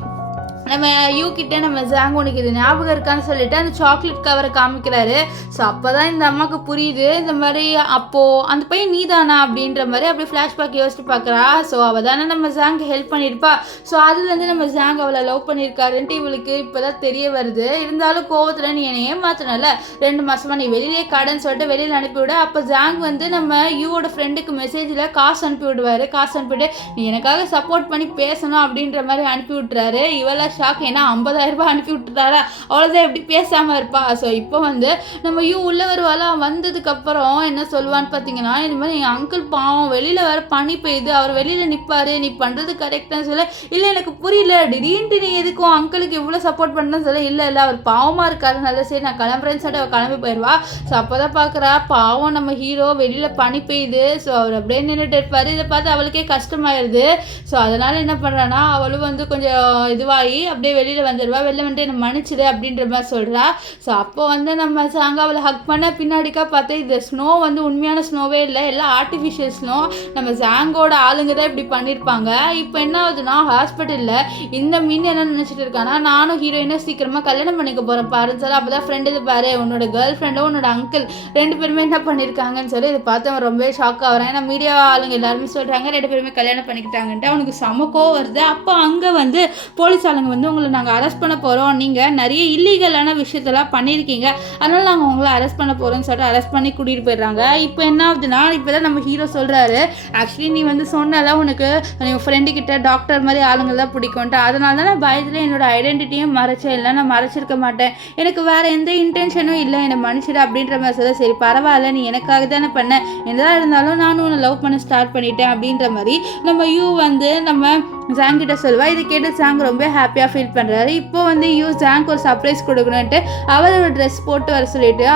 நம்ம யூ கிட்டே நம்ம ஜாங் உனக்கு இது ஞாபகம் இருக்கான்னு சொல்லிட்டு அந்த சாக்லேட் கவரை காமிக்கிறாரு. ஸோ அப்போ தான் இந்த அம்மாவுக்கு புரியுது, இந்த மாதிரி அப்போது அந்த பையன் நீ தானா அப்படின்ற மாதிரி அப்படியே ஃப்ளாஷ்பேக் யோசிச்சு பார்க்குறா. ஸோ அவள் தானே நம்ம ஜாங்க்கு ஹெல்ப் பண்ணியிருப்பா, ஸோ அதுலேருந்து நம்ம ஜாங் அவளை லவ் பண்ணியிருக்காருன்ட்டு இவளுக்கு இப்போ தான் தெரிய வருது. இருந்தாலும் கோவத்தில் நீ என்னை ஏமாத்தினால 2 மாதமாக நீ வெளியிலே கடைன்னு சொல்லிட்டு வெளியில் அனுப்பிவிட. அப்போ ஜாங் வந்து நம்ம யூவோட ஃப்ரெண்டுக்கு மெசேஜில் காசு அனுப்பி விடுவார். காசு அனுப்பிவிட்டு நீ எனக்காக சப்போர்ட் பண்ணி பேசணும் அப்படின்ற மாதிரி அனுப்பி விட்டுறாரு. இவளை ஷாக், ஏன்னா 50,000 ரூபாய் அனுப்பி விட்டுறாரா, அவ்வளோதான் எப்படி பேசாமல் இருப்பா. ஸோ இப்போ வந்து நம்ம யூ உள்ள வருவாளா, வந்ததுக்கப்புறம் என்ன சொல்லுவான்னு பார்த்தீங்கன்னா, இந்த மாதிரி என் அங்கிள் பாவம் வெளியில் வேறு பனி பெய்யுது, அவர் வெளியில் நிற்பார், நீ பண்ணுறது கரெக்டான்னு சொல்ல, இல்லை எனக்கு புரியல, திடீர்னு நீ எதுக்கும் அங்கிளுக்கு இவ்வளோ சப்போர்ட் பண்ணணும்னு சொல்ல, இல்லை இல்லை அவர் பாவமாக இருக்காரு, நல்லா சரி நான் கிளம்புறேன்னு சொல்லிட்டு அவள் கிளம்பி போயிடுவா. ஸோ அப்போ தான் பார்க்குறா பாவம் நம்ம ஹீரோ வெளியில் பனி பெய்யுது, ஸோ அவர் அப்படியே நின்றுட்டு இருப்பார். இதை பார்த்து அவளுக்கே கஷ்டமாயிருது. ஸோ அதனால் என்ன பண்ணுறான்னா, அவளும் வந்து கொஞ்சம் இதுவாகி அப்படியே வெளியில் வந்துடுவா. வெளில வந்துட்டு என்னை மன்னிச்சிடு அப்படின்ற மாதிரி சொல்கிறா. ஸோ அப்போ வந்து நம்ம சாங்க அவளை ஹக் பண்ண பின்னாடிக்கா பார்த்து இந்த ஸ்னோ வந்து உண்மையான ஸ்னோவே இல்லை, எல்லாம் ஆர்டிஃபிஷியல் ஸ்னோ, நம்ம ஜாங்கோட ஆளுங்க தான் இப்படி பண்ணியிருப்பாங்க. இப்போ என்ன ஆகுதுன்னா, ஹாஸ்பிட்டலில் இந்த மீன் என்ன நினச்சிட்டு இருக்கானா, நானும் ஹீரோயினும் சீக்கிரமாக கல்யாணம் பண்ணிக்க போகிறேன் பாருன்னு சொல்லி, அப்போ தான் ஃப்ரெண்டு இது பாரு உன்னோட கேர்ள் ஃப்ரெண்டும் உன்னோட அங்கிள் 2 பேருமே என்ன பண்ணியிருக்காங்கன்னு சொல்லி இதை பார்த்து அவன் ரொம்பவே ஷாக் ஆகிறான். ஏன்னா மீடியா ஆளுங்க எல்லாருமே சொல்கிறாங்க 2 பேருமே கல்யாணம் பண்ணிக்கிட்டாங்கன்ட்டு. அவனுக்கு சமக்கோ வருது. அப்போ அங்கே வந்து போலீஸ் ஆளுங்க வந்து உங்களை நாங்கள் அரெஸ்ட் பண்ண போகிறோம், நீங்கள் நிறைய இல்லீகலான விஷயத்தெல்லாம் பண்ணியிருக்கீங்க, அதனால் நாங்கள் உங்களை அரெஸ்ட் பண்ண போகிறோம்னு சொல்லிட்டு அரெஸ்ட் பண்ணி கூட்டிகிட்டு போயிடுறாங்க. இப்போ என்ன ஆகுதுன்னா, இப்போ தான் நம்ம ஹீரோ சொல்கிறாரு, ஆக்சுவலி நீ வந்து சொன்னதான் உனக்கு உன் ஃப்ரெண்டுக்கிட்ட டாக்டர் மாதிரி ஆளுங்க தான் பிடிக்கும்ட்டு, அதனால தான் நான் பயத்தில் என்னோட ஐடென்டிட்டியும் மறைச்சேன், இல்லை நான் மறைச்சிருக்க மாட்டேன், எனக்கு வேறு எந்த இன்டென்ஷனும் இல்லை, என்னை மன்னிச்சிடு அப்படின்ற மாதிரி சொல்ல, சரி பரவாயில்ல நீ எனக்காக தானே பண்ணேன், எதாக இருந்தாலும் நானும் உன்னை லவ் பண்ண ஸ்டார்ட் பண்ணிட்டேன் அப்படின்ற மாதிரி நம்ம யூ வந்து நம்ம ஜாங் கிட்ட சொல்லுவா. இதை கேட்டு ஜாங் ரொம்ப ஹாப்பியாக ஃபீல் பண்ணுறாரு. இப்போ வந்து யூ ஜாங்க்கு ஒரு சர்ப்ரைஸ் கொடுக்கணுன்ட்டு அவளோட ட்ரெஸ் போட்டு வர சொல்லிட்டு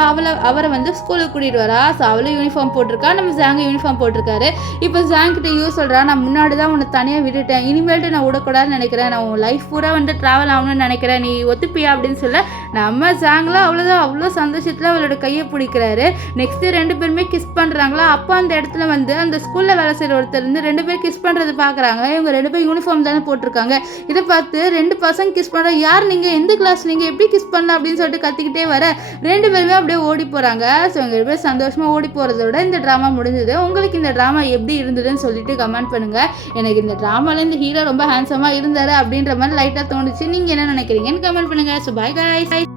அவரை வந்து ஸ்கூலுக்கு கூட்டிகிட்டு வரா. ஸோ அவளும் யூனிஃபார்ம் போட்டிருக்கா, நம்ம ஜாங்கு யூனிஃபார்ம் போட்டிருக்காரு. இப்போ ஜாங் கிட்ட யூ சொல்கிறா, நான் முன்னாடி தான் உன்னை தனியாக விட்டுட்டேன், இனிமேல்ட்டு நான் விடக்கூடாதுன்னு நினைக்கிறேன், நான் உன் லைஃப் பூரா வந்து ட்ராவல் ஆகணும்னு நினைக்கிறேன், நீ ஒத்துப்பியா அப்படின்னு சொல்ல, நம்ம ஜாங்லாம் அவ்வளோதான் அவ்வளோ சந்தோஷத்தில் அவளோட கையை பிடிக்கிறாரு. நெக்ஸ்ட்டு 2 பேருமே கிஸ் பண்ணுறாங்களா. அப்போ அந்த இடத்துல வந்து அந்த ஸ்கூலில் வேலை செய்கிற ஒருத்தர் இருந்து 2 பேர் கிஸ் பண்ணுறது பார்க்குறாங்க. இவங்க 2 பேர் யூனிஃபார்ம் தானே போட்டிருக்காங்க. இதை பார்த்து 2 பசங்க கிஸ் பண்ணுற, யார் நீங்கள், எந்த கிளாஸ், நீங்கள் எப்படி கிஸ் பண்ணலாம் அப்படின்னு சொல்லிட்டு கத்திக்கிட்டே வர 2 பேருமே அப்படியே ஓடி போகிறாங்க. ஸோ இவங்க 2 பேர் சந்தோஷமாக ஓடி போகிறதோட இந்த ட்ராமா முடிஞ்சது. உங்களுக்கு இந்த ட்ராமா எப்படி இருந்ததுன்னு சொல்லிட்டு கமெண்ட் பண்ணுங்கள். எனக்கு இந்த ட்ராமாவில் இந்த ஹீரோ ரொம்ப ஹேண்ட்ஸமாக இருந்தார் அப்படின்ற மாதிரி லைட்டாக தோணுச்சு. நீங்கள் என்ன நினைக்கிறீங்கன்னு கமெண்ட் பண்ணுங்கள். So bye guys.